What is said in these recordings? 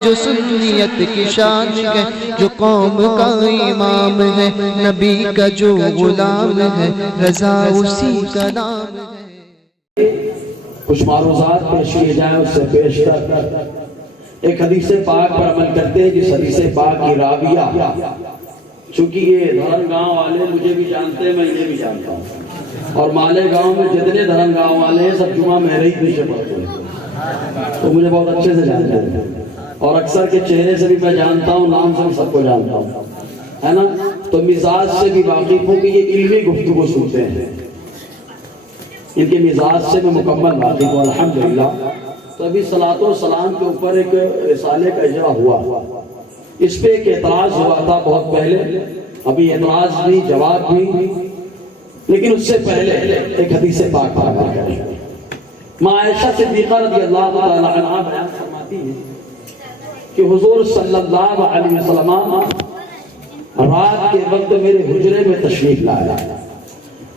جو سنیت کی شان ہے، جو قوم کا امام ہے، نبی کا جو غلام ہے، رضا اسی کا نام ہے۔ کچھ معروضات پیش کیے جائیں، اس سے پیش کر ایک حدیث پاک پر عمل کرتے ہیں، جس حدیث پاک کی راویہ، چونکہ یہ دھرم گاؤں والے مجھے بھی جانتے ہیں، میں انہیں بھی جانتا ہوں، اور مالے گاؤں میں جتنے دھرم گاؤں والے ہیں سب جمعہ میرے ہی پیچھے پڑتے ہیں، تو مجھے بہت اچھے سے جانتے ہیں، اور اکثر کے چہرے سے بھی میں جانتا ہوں، نام سے بھی سب کو جانتا ہوں، ہے نا؟ تو مزاج سے بھی واقف ہوں کہ یہ علمی گفتگو سنتے ہیں، ان کے مزاج سے میں مکمل واقف ہوں الحمدللہ۔ تو ابھی صلاۃ و سلام کے اوپر ایک رسالے کا اجرا ہوا، اس پہ ایک اعتراض ہوا تھا بہت پہلے، ابھی اعتراض بھی جواب بھی، لیکن اس سے پہلے ایک حدیث پاک پڑھ کریں۔ ماں عائشہ صدیقہ رضی اللہ تعالی عنہا بیان فرماتی ہیں کہ حضور صلی اللہ علیہ وسلم رات کے وقت میرے حجرے میں تشریف لائے،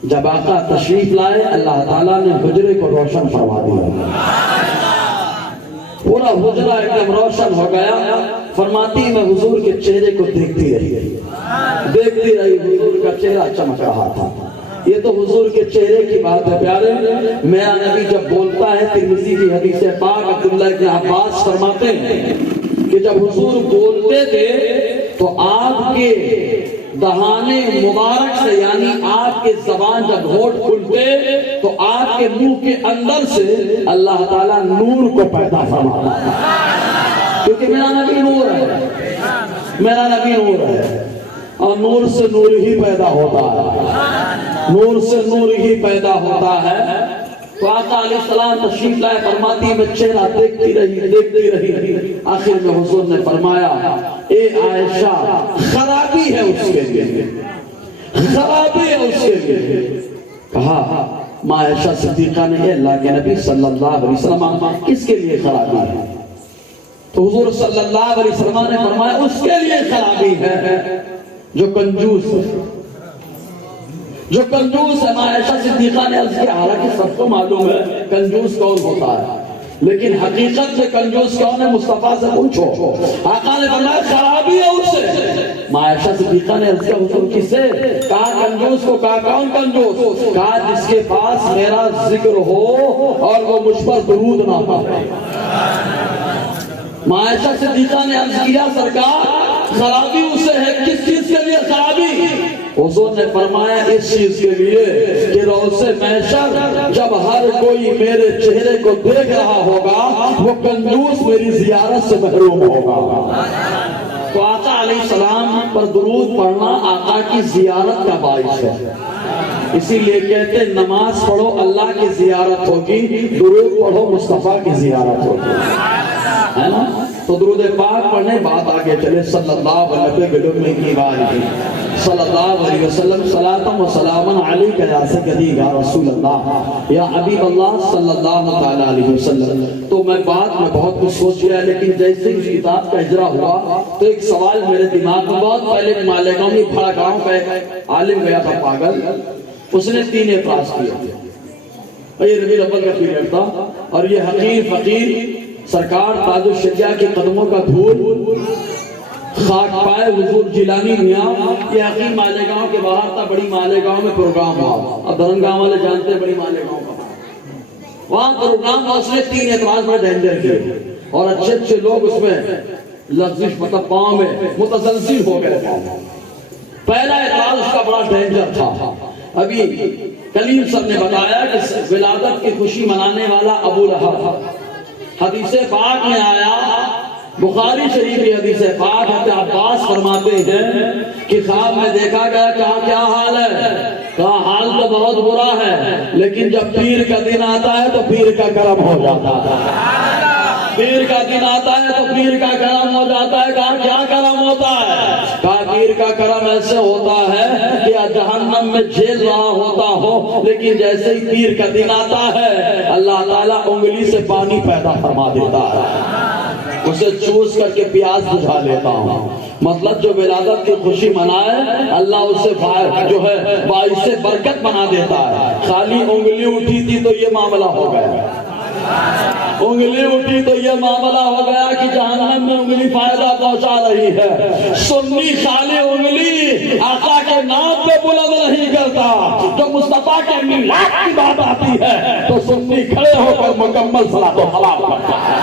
جب آقا تشریف لائے اللہ تعالیٰ نے حجرے کو روشن فرما دیا، پورا حجرہ ایک دم روشن ہو گیا۔ فرماتی میں حضور کے چہرے کو دیکھتی رہی، حضور کا چہرہ چمک رہا تھا۔ یہ تو حضور کے چہرے کی بات ہے پیارے، میرا نبی جب بولتا ہے، ترمذی کی حدیث پاک عبداللہ ابن عباس فرماتے ہیں کہ جب حضور بولتے تھے تو آپ کے دہانے مبارک سے، یعنی آپ کے زبان جب ہونٹ کھلتے تو آپ کے منہ کے اندر سے اللہ تعالیٰ نور کو پیدا فرماتا، کیونکہ میرا نبی نور ہے، میرا نبی نور ہے، اور نور سے نور ہی پیدا ہوتا ہے، نور سے نور ہی پیدا ہوتا ہے۔ تو آقا علیہ السلام تشریف لائے، فرماتی میں چہرہ دیکھتی رہی، آخر میں حضور نے فرمایا اے عائشہ خرابی ہے اس کے لیے، خرابی ہے اس کے لیے۔ کہا ماں عائشہ صدیقہ نے اے اللہ کے نبی صلی اللہ علیہ وسلم کس کے لیے خرابی ہے؟ تو حضور صلی اللہ علیہ وسلم نے فرمایا اس کے لیے خرابی ہے جو کنجوس ہے، جو کنجوس ہے۔ ماں عائشہ صدیقہ نے عرض کیا، حالانکہ سب کو معلوم ہے کنجوس کون ہوتا ہے، لیکن حقیقت میں کنجوس کون ہے مصطفیٰ سے پوچھو۔ آقا نے فرمایا خرابی ہے اس سے۔ ماں عائشہ صدیقہ نے عرض کیا حضور کس سے؟ کہا کنجوس کو۔ کہا کون کنجوس؟ کہا جس کے پاس میرا ذکر ہو اور وہ مجھ پر درود نہ پڑھے۔ ماں عائشہ صدیقہ نے عرض کیا سرکار خرابی اسے ہے، کس چیز کے لیے خرابی؟ حضور نے فرمایا اس چیز کے لیے کہ روز محشر جب ہر کوئی میرے چہرے کو دیکھ رہا ہوگا وہ کنجوس میری زیارت سے محروم ہوگا۔ تو آقا علیہ السلام پر درود پڑھنا آقا کی زیارت کا باعث ہے، اسی لیے کہتے نماز پڑھو اللہ کی زیارت ہوگی، درود پڑھو مصطفیٰ کی زیارت ہوگی، ہے نا؟ تو درود پاک پڑھنے بات آگے چلے۔ صلی اللہ علیہ صلی اللہ علیہ وسلم صلاۃ و سلام علیک یا سیدی یا رسول اللہ یا حبیب اللہ صلی اللہ تعالی علیہ وسلم۔ تو میں بات میں بہت کچھ سوچ گیا، لیکن جیسے اس کتاب کا اجرا ہوا تو ایک سوال میرے دماغ میں، بہت پہلے مالیگاؤں میں بڑا گاؤں کا ایک عالم گیا تھا پاگل، اس نے 3 اعتراض کیا۔ یہ ربیع الاول کا پیریڈ تھا، اور یہ حقیر فقیر سرکار تاج الشریعہ کے قدموں کا دھول خاک پائے حضور جیلانی میاں، یہ حقیر مالیگاؤں کے باہر تھا، بڑی مالیگاؤں میں پروگرام ہوا، اب دھرنگاؤں والے جانتے ہیں بڑی مالیگاؤں کا، وہاں پروگرام ہوا، اس نے 3 اعتراض بڑے ڈینجر کیے، اور اچھے اچھے لوگ اس میں لفظش مطلب پاؤں میں متزلزل ہو گئے۔ پہلا اعتراض اس کا بڑا ڈینجر تھا۔ ابھی کلیم صاحب نے بتایا کہ ولادت کی خوشی منانے والا ابو لہب، حدیث پاک میں آیا، بخاری شریف کی حدیث پاک حضرت عباس فرماتے ہیں کہ خواب میں دیکھا گیا، کہا کیا حال ہے؟ کہا حال تو بہت برا ہے، لیکن جب پیر کا دن آتا ہے تو پیر کا کرم ہو جاتا ہے، پیر کا دن آتا ہے تو پیر کا کرم ہو جاتا ہے۔ کہا کیا کرم ہوتا ہے؟ کہا پیر کا کرم ایسے ہوتا ہے کہ جہنم میں جھیل رہا ہوتا ہو، لیکن جیسے ہی پیر کا دن آتا ہے اللہ تعالیٰ انگلی سے پانی پیدا فرما دیتا ہے، اسے چوس کر کے پیاس بجھا لیتا ہوں۔ مطلب جو ولادت کی خوشی منائے اللہ اسے جو ہے باعث برکت بنا دیتا ہے۔ خالی انگلی اٹھی تھی تو یہ معاملہ ہو گیا، انگلی اٹھی تو یہ معاملہ ہو گیا کہ جہنم میں انگلی فائدہ پہنچا رہی ہے. سنی خالی انگلی آقا کے نام پہ بلند نہیں کرتا. جو مصطفیٰ کے میلاد کی بات آتی ہے تو سنی کھڑے ہو کر مکمل صلاۃ و سلام کرتا ہے.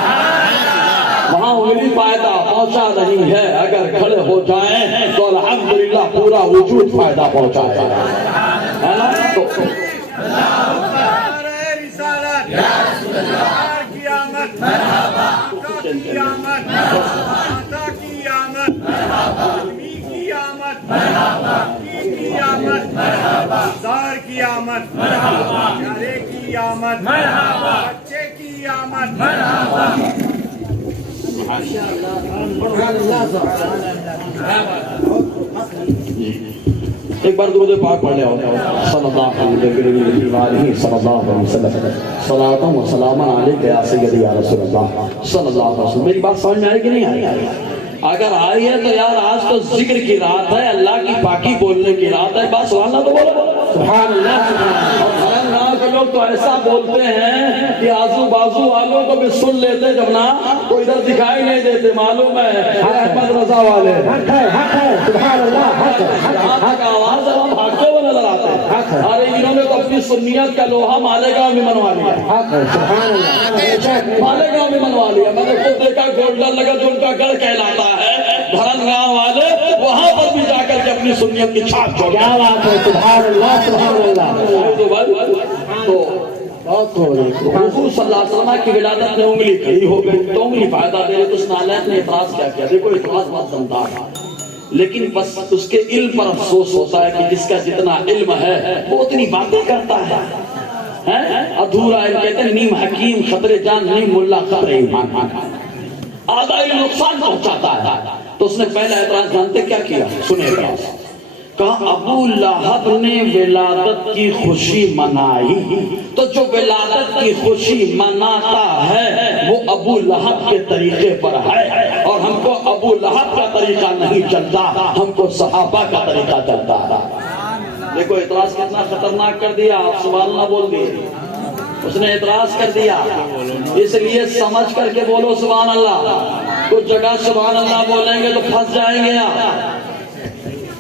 وہاں انگلی فائدہ پہنچا رہی ہے، اگر کھڑے ہو جائیں تو الحمدللہ پورا وجود فائدہ پہنچائے گا. ہے نا؟ تو ایک بار درود پاک پڑھ لیا صلی اللہ علیہ وسلم. صلاۃ و سلام علیک یا سیدی یا رسول اللہ صلی اللہ علیہ وسلم. میری بات سمجھ میں آئی کہ نہیں آئی؟ اگر آئی ہے تو یار آج تو ذکر کی رات ہے، اللہ کی پاکی بولنے کی رات ہے. بات سبحان اللہ تو بولو. سبحان اللہ. اور تلنگانہ کے لوگ تو ایسا بولتے ہیں کہ آزو بازو والوں کو بھی سن لیتے جب نا تو ادھر دکھائی نہیں دیتے. معلوم ہے احمد رضا والے سبحان اللہ حق آواز ہے، ہم بھاگتے ہوئے نظر آتے ہیں. ارے انہوں نے تو اپنی سنیت کا لوہا مالیگاؤں میں منوا لیا. مالیگاؤں میں منوا لیا. میں نے خود دیکھا گولڈن لگا جو ان کا گڑھ کہلاتا ہے. دھرن گاؤں والے وہاں پر بھی جا کر کے اپنی سنیت کی چھاپ چھوڑ. کیا بات ہے. سبحان اللہ سبحان اللہ. تو حضور صلی اللہ علیہ وسلم کی ولادت میں انگلی کھڑی ہو گئی تو انگلی فائدہ دے رہے. تو اس نالائق نے اعتراض کیا کیا؟ دیکھو اعتراض بہت دمدار، لیکن بس اس کے علم پر افسوس ہوتا ہے کہ جس کا جتنا علم ہے وہ اتنی باتیں کرتا ہے. ادھورا علم کہتے ہیں نیم حکیم خطرے جان نیم ملا خطرے ایمان. آدھا علم نقصان پہنچاتا ہے. تو اس نے پہلا اعتراض جانتے کیا کیا؟ سنیں اعتراض. کہا ابو لہب نے ولادت کی خوشی منائی تو جو ولادت کی خوشی مناتا ہے وہ ابو لہب کے طریقے پر ہے، اور ہم کو ابو لہب کا طریقہ نہیں چلتا، ہم کو صحابہ کا طریقہ چلتا ہے. دیکھو اعتراض کتنا خطرناک کر دیا. آپ سبحان اللہ بول دیے. اس نے اعتراض کر دیا. اس لیے سمجھ کر کے بولو سبحان اللہ. کچھ جگہ سبحان اللہ بولیں گے تو پھنس جائیں گے.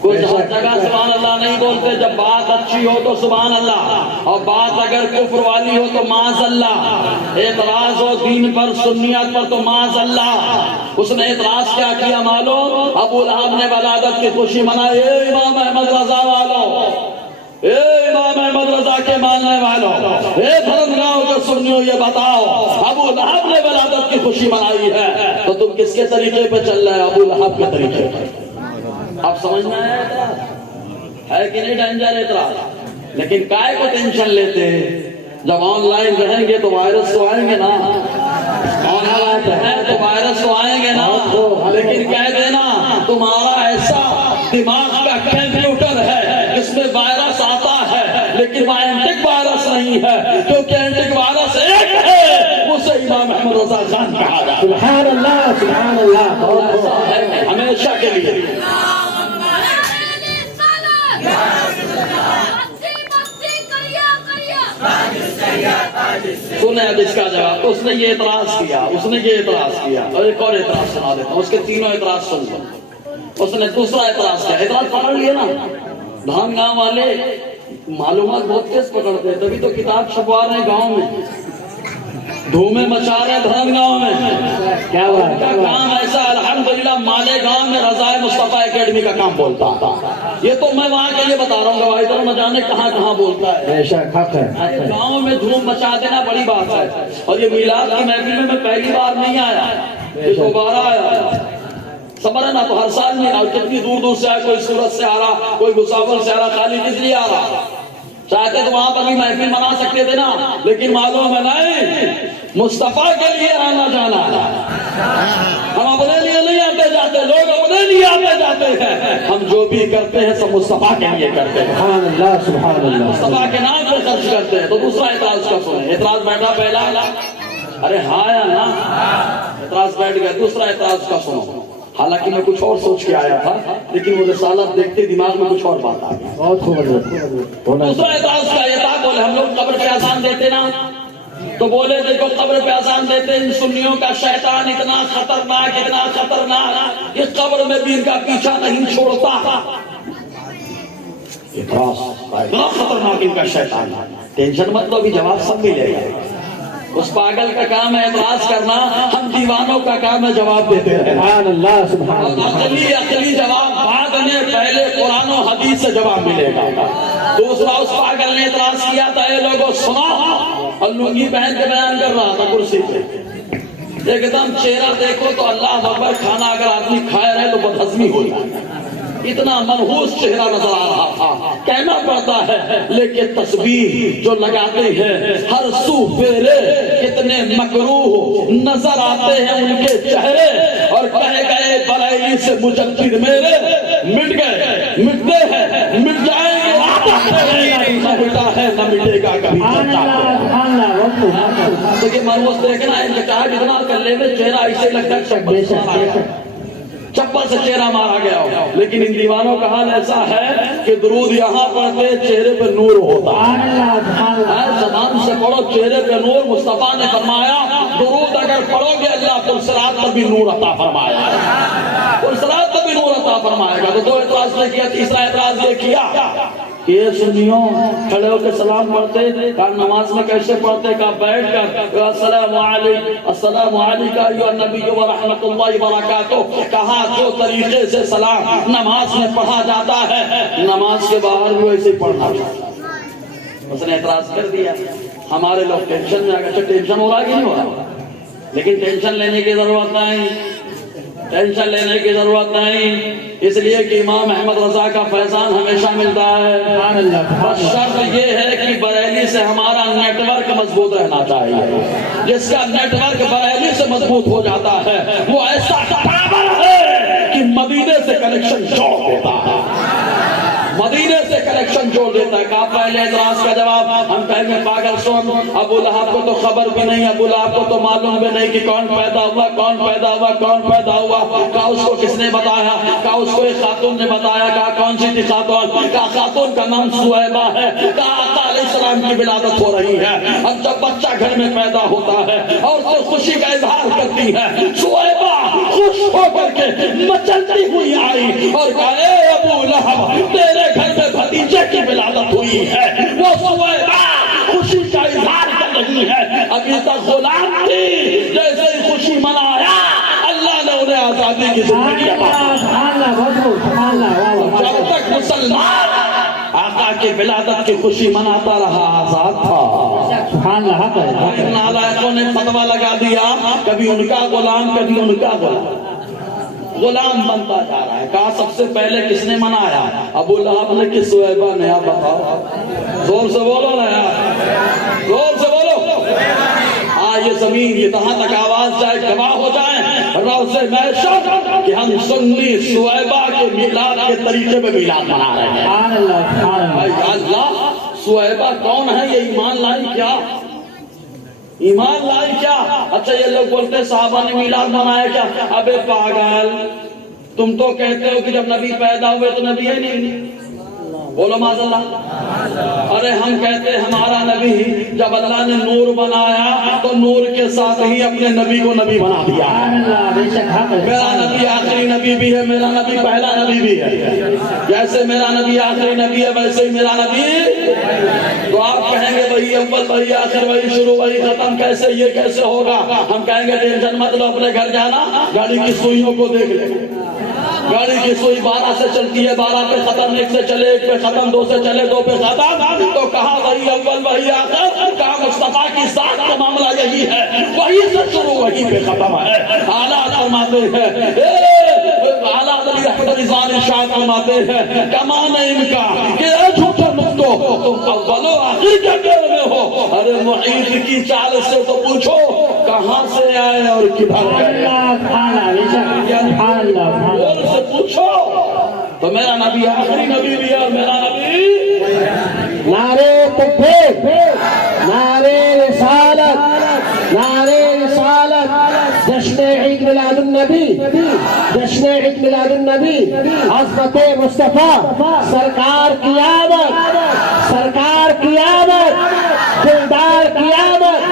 کچھ جگہ سبحان اللہ نہیں بولتے. جب بات اچھی ہو تو سبحان اللہ، اور بات اگر کفر والی ہو تو معاذ اللہ. اعتراض ہو دین پر سنیت پر تو معاذ اللہ. اس نے اعتراض کیا کیا معلوم؟ ابو لہب نے ولادت کی خوشی منائی. اے امام احمد رضا والوں، اے امام احمد رضا کے ماننے والوں، اے دھرمگاؤں کے سنیوں، یہ بتاؤ ابو لہب نے ولادت کی خوشی منائی ہے تو تم کس کے طریقے پہ چل رہے؟ ابو لہب کے طریقے پہ. آپ سمجھ میں آیا اعتراض ہے کہ نہیں؟ ڈینجر اعتراض. لیکن کائے کو ٹینشن لیتے ہیں؟ جب آن لائن رہیں گے تو وائرس تو آئیں گے نا. آن لائن رہیں تو وائرس تو آئیں گے نا. لیکن کہہ دینا تمہارا ایسا دماغ کا کمپیوٹر ہے جس میں وائرس آتا ہے لیکن وہ اینٹک وائرس نہیں ہے، کیونکہ اینٹک وائرس ایک ہے، اسے امام احمد رضا خان کہا جاتا ہے. سبحان اللہ سبحان اللہ. ہمیشہ کے لیے سنیں اب اس کا جواب. تو اس نے یہ اعتراض کیا، اس نے یہ اعتراض کیا، اور ایک اور اعتراض سنا دیتا ہوں. اس کے تینوں اعتراض سن لو. اس نے دوسرا اعتراض کیا. اعتراض پکڑ لیے نا. دھان گاؤں والے معلومات بہت تیز پکڑتے ہیں، تبھی تو کتاب چھپوا رہے ہیں گاؤں میں، دھومے مچا رہے ہیں دھان گاؤں میں. کیا بات کا کام ایسا الحمدللہ مالیگاؤں میں رضائے مصطفیٰ اکیڈمی کا کام بولتا تھا. یہ تو میں وہاں کے لیے بتا رہا ہوں گواہی دار، نہ جانے کہاں کہاں بولتا ہے. گاؤں میں دھوم مچا دینا بڑی بات ہے. اور یہ میلاد کی محفل میں پہلی بار نہیں آیا، یہ دوبارہ آیا. سمجھ نا. تو ہر سال میں کتنی دور دور سے آیا، کوئی سورت سے آ رہا، کوئی بھساول سے آ رہا. خالی کس لیے آ رہا؟ چاہتے تو وہاں پر بھی محفل منا سکتے تھے نا، لیکن معلوم ہے نہیں مصطفیٰ کے لیے آنا جانا. ہم اپنے لیے نہیں آتے جاتے، لوگ اپنے لیے آتے جاتے ہیں. ہم جو بھی کرتے ہیں سب مصطفیٰ کے لیے کرتے ہیں. سبحان اللہ سبحان اللہ. مصطفیٰ کے نام پہ خرچ کرتے ہیں. تو دوسرا اعتراض کا سنیں. اعتراض بیٹھا پہلا، ارے ہاں یا نا، اعتراض بیٹھ گیا. دوسرا اعتراض کا سنو. حالانکہ میں کچھ اور سوچ کے آیا تھا، لیکن وہ رسالت دیکھتے دماغ میں کچھ اور بات آ گئی. دوسرا اعتراض کا یہ تھا، بولے ہم لوگ قبر پہ اذان دیتے نا. تو بولے دیکھو قبر پہ اذان دیتے ان سنیوں کا شیطان اتنا خطرناک کہ قبر میں بھی ان کا پیچھا نہیں چھوڑتا. اتنا خطرناک ان کا شیطان. ٹینشن مت لو، بھی جواب سب ملے گا. اس پاگل کا کام ہے اعتراض کرنا، ہم دیوانوں کا کام ہے جواب دیتے رہے. عقلی جواب بعد میں، پہلے قرآن و حدیث سے جواب ملے گا. دوسرا اس پاگل نے اعتراض کیا تھا، اے لوگوں سنو، اور لنگی پہن کے بیان کر رہا تھا کرسی پہ. ایک دم چہرہ دیکھو تو اللہ اکبر، کھانا اگر آدمی کھائے رہے تو بدہضمی ہو جائے. اتنا منحوس چہرہ نظر آ رہا تھا. کہنا پڑتا ہے لیکن تسبیح جو لگاتے ہیں ہر سو پھیرے، کتنے مکروہ نظر آتے ہیں ان کے چہرے. اور کہے گئے بریلی سے مجدد میرے مٹ گئے، مٹتے ہیں، مٹ جائیں گے، نہ مٹا ہے نہ مٹے گا کبھی. دیکھیں منحوس دیکھنا، ان کے چاہے جتنا کر لے میں چہرہ ایسے لگتا ہے چپل سے چہرہ مارا گیا ہو. لیکن ان دیوانوں کا حال ایسا ہے کہ درود یہاں پڑھتے چہرے پہ نور ہوتا ہے. زبان سے پڑھو چہرے پہ نور. مصطفیٰ نے فرمایا درود اگر پڑھو گے اللہ پرسرات پر بھی نور عطا فرمایا ہے، پرسرات پر بھی نور عطا فرمائے گا. تو دو اعتراض نے کیا. تیسرا اعتراض یہ کیا کہ یہ سنیوں کھڑے ہو کے سلام پڑھتے، کہا نماز میں کیسے پڑھتے، کہا بیٹھ کر السلام علیکم السلام علیکم ایھا النبی ورحمۃ اللہ وبرکاتہ. کہا جو طریقے سے سلام نماز میں پڑھا جاتا ہے نماز کے باہر بھی ویسے ہی پڑھنا چاہیے. اس نے اعتراض کر دیا. ہمارے لوگ ٹینشن میں آگے. ٹینشن ہو رہا کہ نہیں ہو رہا؟ لیکن ٹینشن لینے کی ضرورت نہیں، ٹینشن لینے کی ضرورت نہیں. اس لیے کہ امام احمد رضا کا فیضان ہمیشہ ملتا ہے. بس شرط یہ ہے کہ بریلی سے ہمارا نیٹ ورک مضبوط رہنا چاہیے. جس کا نیٹ ورک بریلی سے مضبوط ہو جاتا ہے وہ ایسا ٹاور ہے کہ مدینے سے کنیکشن جوڑ دیتا ہے، مدینے سے کنیکشن جوڑ دیتا ہے. کہا پہلے اعتراض کا جواب ہم کہیں گے پاگل سن، ابو لہب کو تو خبر بھی نہیں، ابو لہب کو تو معلوم بھی نہیں کہ کون پیدا ہوا، کون پیدا ہوا، کون پیدا ہوا. کہا اس کو کس نے بتایا؟ کہا اس کو ایک خاتون نے بتایا. کہا کون سی تھی خاتون؟ کہا خاتون کا نام سویبہ ہے. کہا آقا علیہ السلام کی ولادت ہو رہی ہے. اب جب بچہ گھر میں پیدا ہوتا ہے اور تو خوشی کا اظہار کرتی ہے. سویبہ خوش ہو کر کے مچلتی ہوئی آئی اور کہا اے ابو لہب تیرے گھر میں بھتیجے کی ولادت ہوئی ہے. وہ سویبہ خوشی کا اظہار کر رہی ہے. ابھی تک غلام تھی، جیسے ہی خوشی منایا اللہ نے انہیں آزادی کی زندگی عطا کی. جب تک مسلمان آقا کی ولادت کی خوشی مناتا رہا آزاد تھا. نالائقوں نے فتویٰ لگا دیا کبھی ان کا غلام کبھی ان کا غلام بنتا جا رہا ہے. کہا سب سے پہلے کس نے منایا؟ ابو لہب نے کہ سویبہ نے. آپ بتاؤ، زور سے بولو نا یار، زور سے بولو. یہ زمین یہ کہاں تک آواز جائے گواہ ہو جائے روز محشر کہ ہم سنی سویبہ کے میلاد کے طریقے میں میلاد منا رہے ہیں. اللہ سویبہ کون ہے؟ یہ ایمان لائی کیا؟ ایمان لائی کیا؟ اچھا یہ لوگ بولتے ہیں صحابہ نے میلاد منایا کیا؟ ابے پاگل، تم تو کہتے ہو کہ جب نبی پیدا ہوئے تو نبی ہے نہیں. بولو معاذ اللہ. ارے ہم کہتے ہیں ہمارا نبی جب اللہ نے نور بنایا تو نور کے ساتھ ہی اپنے نبی کو نبی بنا دیا. میرا نبی آخری نبی بھی ہے، میرا نبی پہلا نبی بھی ہے. جیسے میرا نبی آخری نبی ہے ویسے ہی میرا نبی. تو آپ کہیں گے وہی اول وہی آخر وہی شروع وہی ختم، کیسے یہ کیسے ہوگا؟ ہم کہیں گے ٹینشن مت لو، اپنے گھر جانا گاڑی کی سوئیوں کو دیکھ لے. گاڑی کی سوئی 12 سے چلتی ہے، 12 پہ ختم، 1 سے چلے 1 پہ ختم، 2 سے چلے 2 پہ ختم. تو کہا وہی اول وہی آخر. کہا مصطفیٰ کی ذات کا معاملہ یہی ہے، وہی سے شروع وہی پہ ختم ہے. اعلیٰ فرماتے ہیں، اعلیٰ علی رحمت رضوان ارشاد فرماتے ہیں کمان ان کا کہ اے جھوٹے مفتو تم اول و آخر کے گھر میں ہو. ارے محیط کی چال سے تو پوچھو کہاں سے آئے اور کدھر گئے. اور سے پوچھو. تو میرا نبی آخری نبی بھی ہے اور میرا نبی. نعرے تکبیر، نعرے رسالت، نعرے رسالت. جشن عید میلاد النبی، جشن عید میلاد النبی، عظمت مصطفیٰ سرکار کی آمد، سرکار کی آمد، دلدار کی آمد.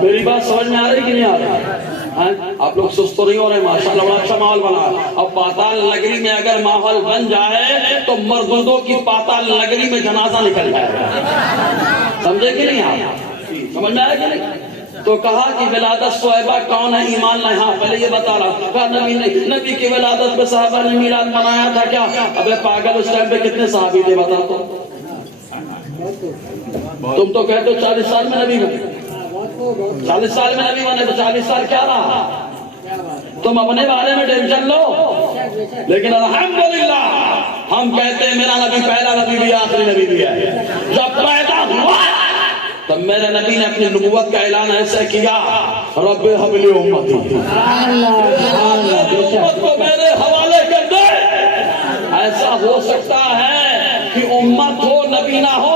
میری بات سمجھ میں آ رہی کہ نہیں آ رہی؟ آپ لوگ سست تو نہیں ہو رہے؟ ماشاءاللہ بڑا اچھا ماحول بنا ہے. اب پاتال نگری میں اگر ماحول بن جائے تو مردوں کی پاتال نگری میں جنازہ نکل جائے گا. سمجھے کہ نہیں آپ؟ سمجھ میں آیا کہ نہیں؟ تو کہا کہ ولادت صہیبہ کون ہے؟ ایمان لائے. ہاں پہلے یہ بتا رہا. کہا نبی کی ولادت پہ صحابہ نے میلاد منایا تھا کیا؟ ابے پاگل اس ٹائم پہ کتنے صحابی تھے بتا تو. تم تو کہتے ہو 40 سال میں نبی بنے. 40 سال میں نبی بنے تو 40 سال کیا رہا؟ تم اپنے بارے میں ٹینشن لو. لیکن الحمدللہ ہم کہتے ہیں میرا نبی پہلا نبی بھی آخری نبی بھی ہے. جب پیدا ہوا تب میرے نبی نے اپنی نبوت کا اعلان ایسے کیا, رب حب لی امتی, امت کو میرے حوالے کر دے. ایسا ہو سکتا ہے کہ امت ہو نبی نہ ہو.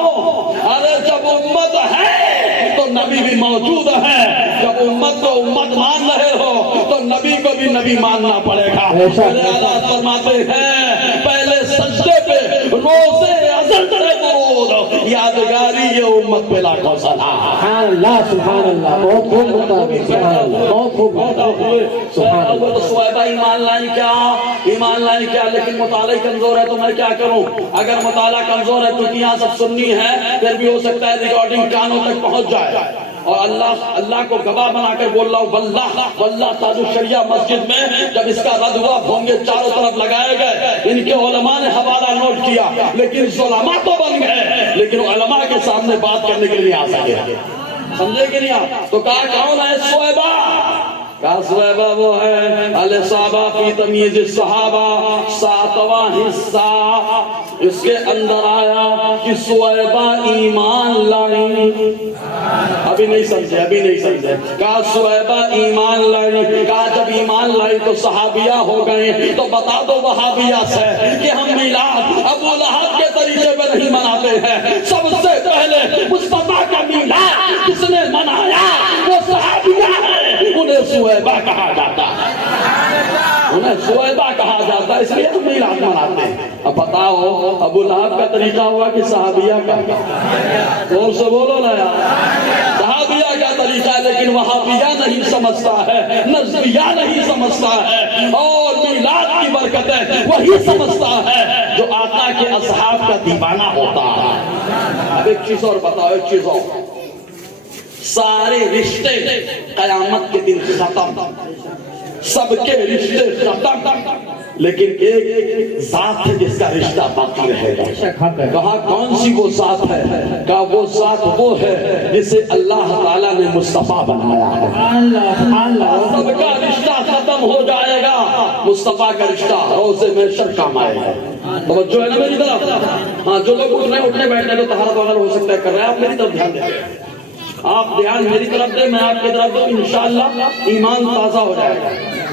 ارے جب امت ہے تو نبی بھی موجود ہے. جب امت کو امت مان رہے ہو تو نبی کو بھی نبی ماننا پڑے گا. میرے آلات فرماتے ہیں پہلے سجدے پہ روزے ازل کرے درود, یادگاری یہ امت پہ لاکھوں سلام. سبحان اللہ سبحان اللہ. بہت خوب بہت خوب. تو صہیبہ ایمان لائیں کیا؟ ایمان لائیں کیا؟ لیکن مطالعہ کمزور ہے تو میں کیا کروں؟ اگر مطالعہ کمزور ہے تو یہاں سب سننی ہے, پھر بھی ہو سکتا ہے ریکارڈنگ کانوں تک پہنچ جائے. اور اللہ کو گواہ بنا کر بول رہا ہوں واللہ تاج الشریعہ مسجد میں جب اس کا رد ہوا بھونگے چاروں طرف لگائے گئے. ان کے علماء نے حوالہ نوٹ کیا لیکن علماء تو بن گئے لیکن علماء کے سامنے بات کرنے کے لیے آ سکے. سمجھے کہ نہیں آپ؟ تو کہا کون ہے صہیبہ؟ کہا صہیبہ وہ ہے الاصابہ فی تمییز الصحابہ, 7واں حصہ اس کے اندر آیا کہ صہیبہ ایمان لائی. ابھی نہیں سمجھے. کہا صہیبہ ایمان لائی. کہا جب ایمان لائی تو صحابیہ ہو گئے تو بتا دو وہابیہ سے کہ ہم میلاد ابو لہب کے طریقے پہ نہیں مناتے ہیں. سب سے پہلے مصطفیٰ کا میلاد کس نے منایا وہ صحابیہ ہے. انہیں صہیبہ کہا جاتا ہے, اس لیے ہم میلاد مناتے ہیں. اب بتاؤ ابو لہب کا طریقہ ہوا کہ صحابیہ کا؟ اور سے بولو نا یار. صحابیہ کا طریقہ ہے لیکن وہابیہ نہیں سمجھتا ہے, نزدیہ نہیں سمجھتا ہے, اور میلاد کی برکتیں وہی سمجھتا ہے جو آقا کے اصحاب کا دیوانہ ہوتا ہے. اب ایک چیز اور بتاؤ, ایک چیز اور. سارے رشتے قیامت کے دن ختم, سب کے رشتے ختم, لیکن ایک ذات ہے جس کا رشتہ باقی رہے گا. کہا کون سی وہ ذات ہے؟ کہا وہ ذات وہ ہے جسے اللہ تعالیٰ نے مصطفیٰ بنایا ہے. سب کا رشتہ ختم ہو جائے گا, مصطفیٰ کا رشتہ روز محشر کام آئے گا. توجہ ہے نا میری طرف؟ ہاں جو لوگ اٹھنے بیٹھنے کو طہارت وغیرہ ہو سکتا ہے کر رہے ہیں, آپ میری طرف دھیان دیں. آپ دھیان میری طرف دیں, میں آپ کی طرف دوں. انشاءاللہ ایمان تازہ ہو جائے گا.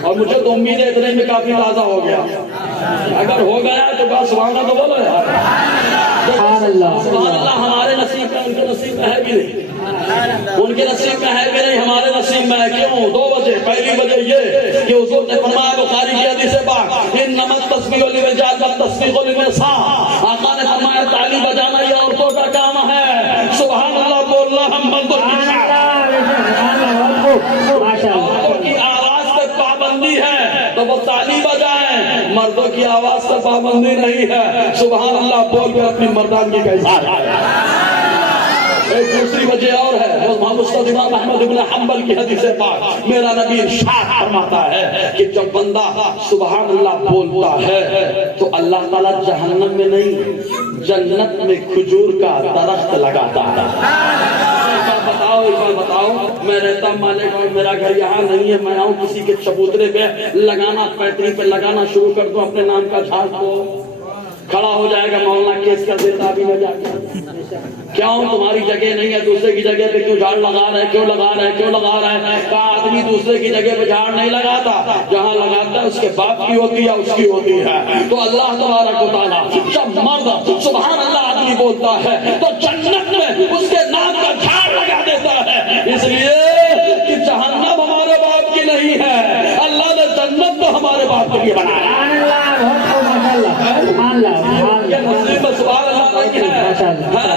اور مجھے تو امید ہے اتنے میں کافی تازہ ہو گیا. اگر ہو گیا تو بس سبحان اللہ تو بولو یار. سبحان اللہ. ہمارے نصیب میں, ان کے نصیب میں ہے بھی نہیں. ان کے نصیب میں ہے بھی نہیں, ہمارے نصیب میں ہے. کیوں؟ 2 وجہ. پہلی وجہ یہ کہ حضور نے فرمایا بخاری کی حدیث پاک انما التسبیح للرجال والتسبیح للنساء. آقا نے فرمایا تالی بجانا یہ عورتوں کا کام ہے. سبحان اللہ بول رہا ہم مردوں کی آواز تک پابندی ہے تو وہ تالی بجائیں, مردوں کی آواز تک پابندی نہیں ہے. سبحان اللہ بول کے اپنی مردانگی کا اظہار ہے. ایک دوسری وجہ اور ہے, وہ مستد امام احمد بن حنبل کی حدیث پاک میرا نبی ارشاد فرماتا ہے کہ جب بندہ سبحان اللہ بولتا ہے تو اللہ تعالیٰ جہنم میں نہیں جنت میں کھجور کا درخت لگاتا ہے. ایک بار بتاؤ, میں رہتا مالک اور میرا گھر یہاں نہیں ہے, میں آؤں کسی کے چبوترے پہ لگانا, پیٹری پہ لگانا شروع کر دوں اپنے نام کا جھاڑ کو, کھڑا ہو جائے گا مولانا کیس کر دیتا بھی نہ جاتا. کیوں؟ تمہاری جگہ نہیں ہے, دوسرے کی جگہ پہ کیوں جھاڑ لگا رہے ہیں, کیوں لگا رہے ہیں. کہا آدمی دوسرے کی جگہ پہ جھاڑ نہیں لگاتا, جہاں لگاتا ہے اس کے باپ کی ہوتی ہے, اس کی ہوتی ہے. تو اللہ تبارک و تعالیٰ جب مرد سبحان اللہ آدمی بولتا ہے تو جنت میں اس کے نام کا جھاڑ لگا دیتا ہے. اس لیے کہ جہنم ہمارے باپ کی نہیں ہے, اللہ نے جنت تو ہمارے باپ کے لیے بنایا.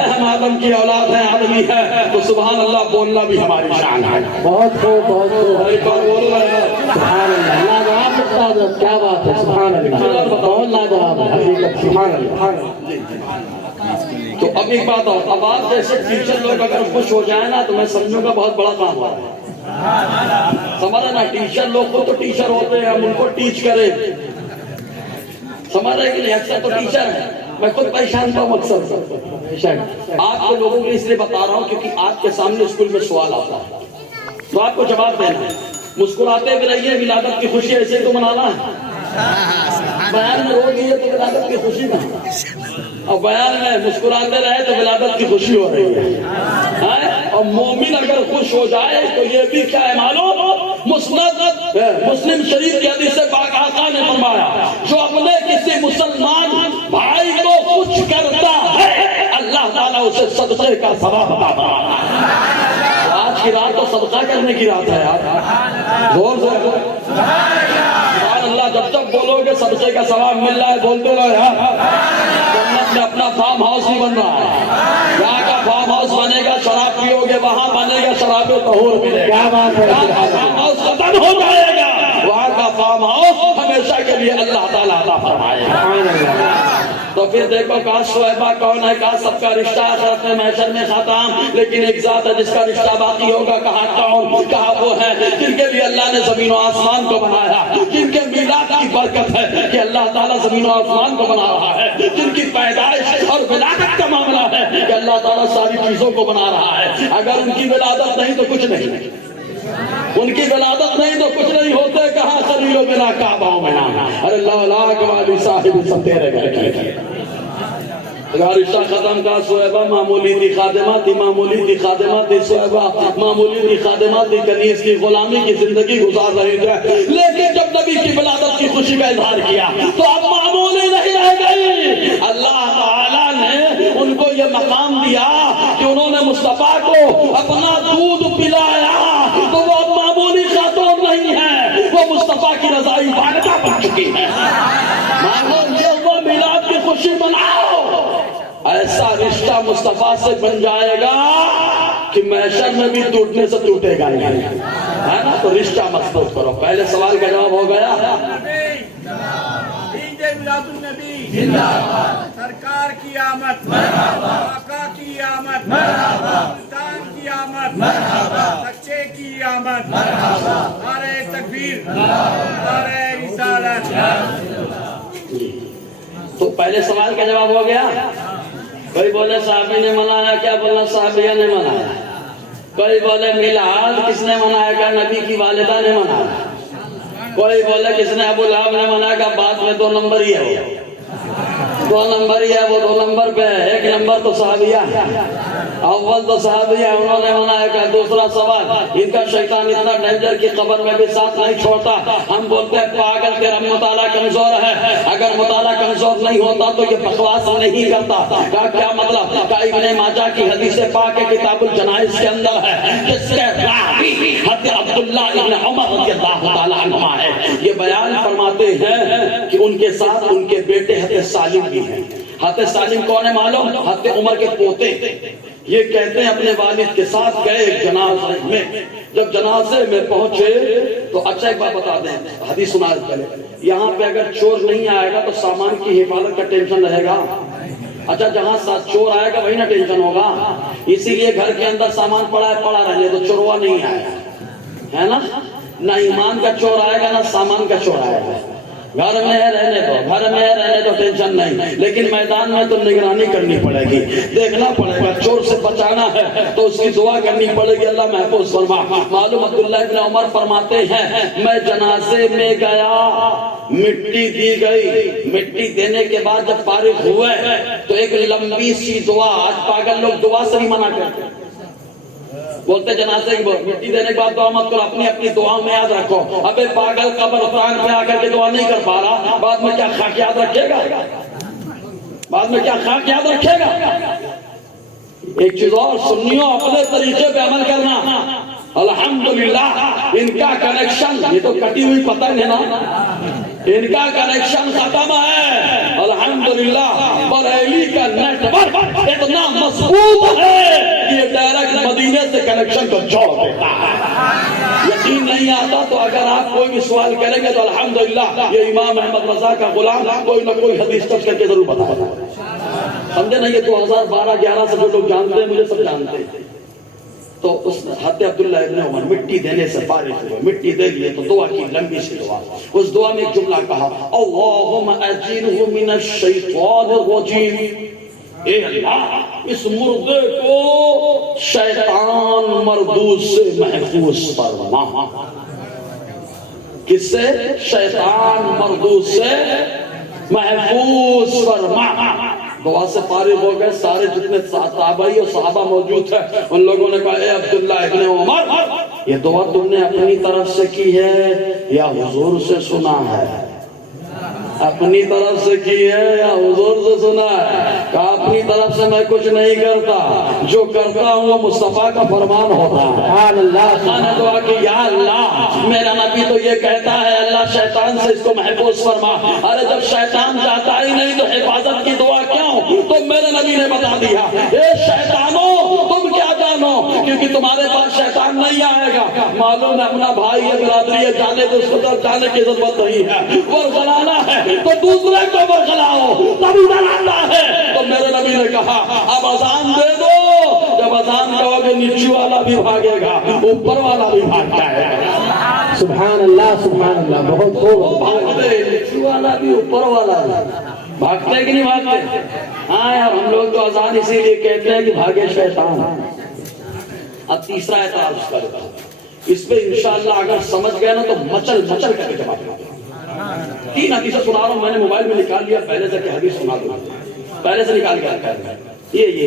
ہم آدم کی اولاد ہیں, آدمی ہے, تو سبحان اللہ بولنا بھی ہماری شان ہے. بہت خوب بہت خوب. ایک اور بول رہے ہیں سبحان اللہ. لاجواب نقطہ حضرت, کیا بات ہے. سبحان اللہ, بہت لاجواب ہے حقیقت. سبحان اللہ. تو اب ایک بات اور, اب آپ جیسے ٹیچر لوگ اگر خوش ہو جائیں نا تو میں سمجھوں گا بہت بڑا کام ہوا ہے. سمجھا نا, ٹیچر لوگ کو تو ٹیچر ہوتے ہیں, ہم ان کو ٹیچ کریں. سمجھ رہے کہ نہیں, اکثر تو ٹیچر ہے, میں خود پریشان ہوں اکثر. آپ کو لوگوں کے اس لیے بتا رہا ہوں کیونکہ آپ کے سامنے اسکول میں سوال آتا ہے تو آپ کو جواب دینا ہے. مسکراتے بھی رہیے, ولادت کی خوشی ایسے تو منانا ہے. بیان میں رو گئی ہے تو ولادت کی خوشی نہ, اور بیان میں مسکراتے رہے تو ولادت کی خوشی ہو رہی ہے. اور مومن اگر خوش ہو جائے تو یہ بھی کیا ہے معلوم, مسلم شریف کی حدیث سے پاک آقا نے فرمایا جو اپنے کسی مسلمان بھائی کو خوش کرتا ہے اللہ تعالیٰ اسے صدقے کا ثواب عطا فرماتا ہے. آج کی رات تو صدقہ کرنے کی رات ہے یار, زور سے سبحان اللہ. جب تک بولو گے صدقے کا ثواب مل رہا ہے بولتے رہو یار. جنت میں اپنا فارم ہاؤس نہیں بن رہا ہے, یہاں کا فارم ہاؤس بنے گا, شراب پیو گے وہاں بنے گا شراب طہور ملے گا. کیا بات ہے. فارم ہاؤس ختم ہو جائے گا, وہاں کا فارم ہاؤس ہمیشہ کے لیے اللہ تعالیٰ عطا فرمائے گا. تو پھر دیکھو کہا شعیبہ کون ہے, کہا سب کا رشتہ آخرت میں محشر میں ختم, لیکن ایک ذات ہے جس کا رشتہ باقی ہوگا. کہا کون, کہا وہ ہے جن کے لیے اللہ نے زمین و آسمان کو بنایا, جن کے میلاد کی برکت ہے کہ اللہ تعالیٰ زمین و آسمان کو بنا رہا ہے, جن کی پیدائش اور ولادت کا معاملہ ہے کہ اللہ تعالیٰ ساری چیزوں کو بنا رہا ہے. اگر ان کی ولادت نہیں تو کچھ نہیں, ان کی ولادت نہیں تو کچھ نہیں ہوتے. کہاں خلیل و بنا کعبہ میں نام, ارے لاکھ والی صاحب سب تیرے گھر کی. رشتہ ختم کا. شعیبہ معمولی تھی, خادمہ تھی, معمولی تھی, خادمہ تھی. شعیبہ معمولی تھی, خادمہ تھی, کنیز کی غلامی کی زندگی گزار رہی تھے. لیکن جب نبی کی ولادت کی خوشی کا اظہار کیا تو اب معمولی نہیں رہ گئی. اللہ تعالیٰ نے ان کو یہ مقام دیا کہ انہوں نے مصطفیٰ کو اپنا دودھ پلایا تو وہ اب معمولی خاتون نہیں ہے, وہ مصطفیٰ کی رضائی والدہ بن چکی ہے. معمول یہ وہ میلاد کی خوشی مناؤ, ایسا رشتہ مصطفیٰ سے بن جائے گا کہ محشر میں بھی ٹوٹنے سے ٹوٹے گا نہیں, ہے نا. تو رشتہ مضبوط کرو. پہلے سوال کا جواب ہو گیا. سرکار کی آمد, آقا کی آمد, سلطان کی آمد, سچے کی آمد, نعرہ تکبیر, نعرہ رسالت. تو پہلے سوال کا جواب ہو گیا. کوئی بولے صحابی نے منایا, کیا بولنا صحابیہ نے منایا. کوئی بولے میلاد کس نے منایا, کیا نبی کی والدہ نے منایا. کوئی بولے کس نے, ابو لہب نے منایا, کیا بعد میں 2 نمبر ہی ہے, 2 نمبر ہی ہے, وہ 2 نمبر پہ ہے, 1 نمبر تو صحابیہ ہے. اول تو صحابیہ انہوں نے منایا. کیا دوسرا سوال, ان کا شیطان اتنا ڈینجر کی قبر میں بھی ساتھ نہیں چھوڑتا. ہم بولتے ہیں پاگل تیرا مطالعہ کمزور ہے, اگر مطالعہ کمزور نہیں ہوتا تو یہ بکواس نہیں کرتا. کیا مطلب, ابن ماجہ کی حدیث پاک کتاب الجنائز کے اندر ہے, جس کے راوی حضرت عبداللہ ابن عمر رضی اللہ تعالیٰ عنہ ہے. یہ بیان فرماتے ہیں کہ ان کے ساتھ ان کے بیٹے حضرت سالم بھی ہیں. حضرت سالم کون ہے معلوم, حضرت عمر کے پوتے. یہ کہتے ہیں اپنے والد کے ساتھ گئے ایک جنازے میں. جب جنازے میں پہنچے تو اچھا ایک بات بتا دیں, حدیث سنا پہلے. یہاں پہ اگر چور نہیں آئے گا تو سامان کی حفاظت کا ٹینشن رہے گا. اچھا جہاں چور آئے گا وہی نہ ٹینشن ہوگا. اسی لیے گھر کے اندر سامان پڑا ہے, پڑا رہنے تو چوروا نہیں آئے گا, ہے نا. نہ ایمان کا چور آئے گا نہ سامان کا چور آئے گا. گھر میں رہنے دو, گھر میں رہنے دو, ٹینشن نہیں. لیکن میدان میں تو نگرانی کرنی پڑے گی, دیکھنا پڑے گا. چور سے بچانا ہے تو اس کی دعا کرنی پڑے گی, اللہ محفوظ فرما. معلوم عبداللہ ابن عمر فرماتے ہیں میں جنازے میں گیا, مٹی دی گئی. مٹی دینے کے بعد جب فارغ ہوئے تو ایک لمبی سی دعا, آج پاگل لوگ دعا سے ہی منع کرتے ہیں, بولتے جنازے کی مٹی دینے کے بعد دعا مت کرو, اپنی اپنی دعا میں یاد رکھو. ابے پاگل قبرستان پہ آ کر کے دعا نہیں کر پا رہا, بعد میں کیا خاک یاد رکھے گا, بعد میں کیا خاک یاد رکھے گا. ایک چیز اور سنیوں, اپنے طریقے پہ عمل کرنا. الحمدللہ ان کا کنیکشن, یہ تو کٹی ہوئی پتنگ ہے نا, ان کا کنیکشن ختم ہے. الحمدللہ بریلی کا نیٹ ورک اتنا مضبوط ہے کہ یہ ڈائریکٹ مدینے سے کنیکشن کو جوڑ دیتا ہے. یقین نہیں آتا تو اگر آپ کوئی بھی سوال کریں گے تو الحمدللہ یہ امام احمد رضا کا غلام کوئی نہ کوئی حدیث ٹچ کر کے ضرور بتا ہے. سمجھے نا, یہ 2012-11 سے جو لوگ جانتے ہیں مجھے سب جانتے ہیں. تو اس حضرت عبداللہ ابن عمر مٹی دینے سے فارغ ہوئے, مٹی دے لیے تو دعا کی, لمبی سی دعا. اس دعا میں ایک جملہ کہا, اللہم اجرہ من الشیطان الرجیم, اے اللہ اس مردے کو شیطان مردود سے محفوظ فرما. کس سے؟ شیطان مردود سے محفوظ فرما. دعا سے فارغ ہو گئے. سارے جتنے تابعی اور صحابہ موجود ہیں ان لوگوں نے کہا, اے عبداللہ ابن عمر, یہ دعا تم نے اپنی طرف سے کی ہے یا حضور سے سنا ہے؟ اپنی طرف سے کی ہے یا حضور سے سنا ہے؟ کہا اپنی طرف سے میں کچھ نہیں کرتا, جو کرتا ہوں وہ مصطفیٰ کا فرمان ہوتا ہے. سبحان اللہ. میں نے دعا کی, یا اللہ میرا نبی تو یہ کہتا ہے اللہ شیطان سے اس کو محفوظ فرما. ارے جب شیطان چاہتا ہی نہیں تو حفاظت کی دعا کیوں؟ تو میرے نبی نے بتا دیا, اے شیطانوں تم کیا جانو, کیونکہ تمہارے پاس شیطان نہیں آئے گا. معلوم ہے اپنا بھائی ہے, برادری ہے, جانے تو اس کو جانے کی ضرورت نہیں ہے. ورغلانا ہے تو دوسرے کو ورغلاؤ, تبھی ڈرانا ہے. تو میرے نبی نے کہا اب اذان دے دو. جب اذان کہو گے نیچے والا بھی بھاگے گا, اوپر والا بھی بھاگ جائے گا. سبحان اللہ سبحان اللہ. بہت خوب. بھاگتے نیچے والا بھی اوپر والا بھی بھاگتے کہ نہیں بھاگتے؟ ہاں یار, ہم لوگ تو اذان اسی لیے کہتے ہیں کہ بھاگے شیطان. اب تیسرا اعتراض کرتا ہوں, اس پہ انشاءاللہ اگر سمجھ گئے نا تو مچل مچل کر کے جواب دیں. 3 حدیثیں سنا رہا ہوں, میں نے موبائل میں نکال لیا, پہلے سے کہ حدیث سنا دوں, پہلے سے نکال کے رکھا ہے یہ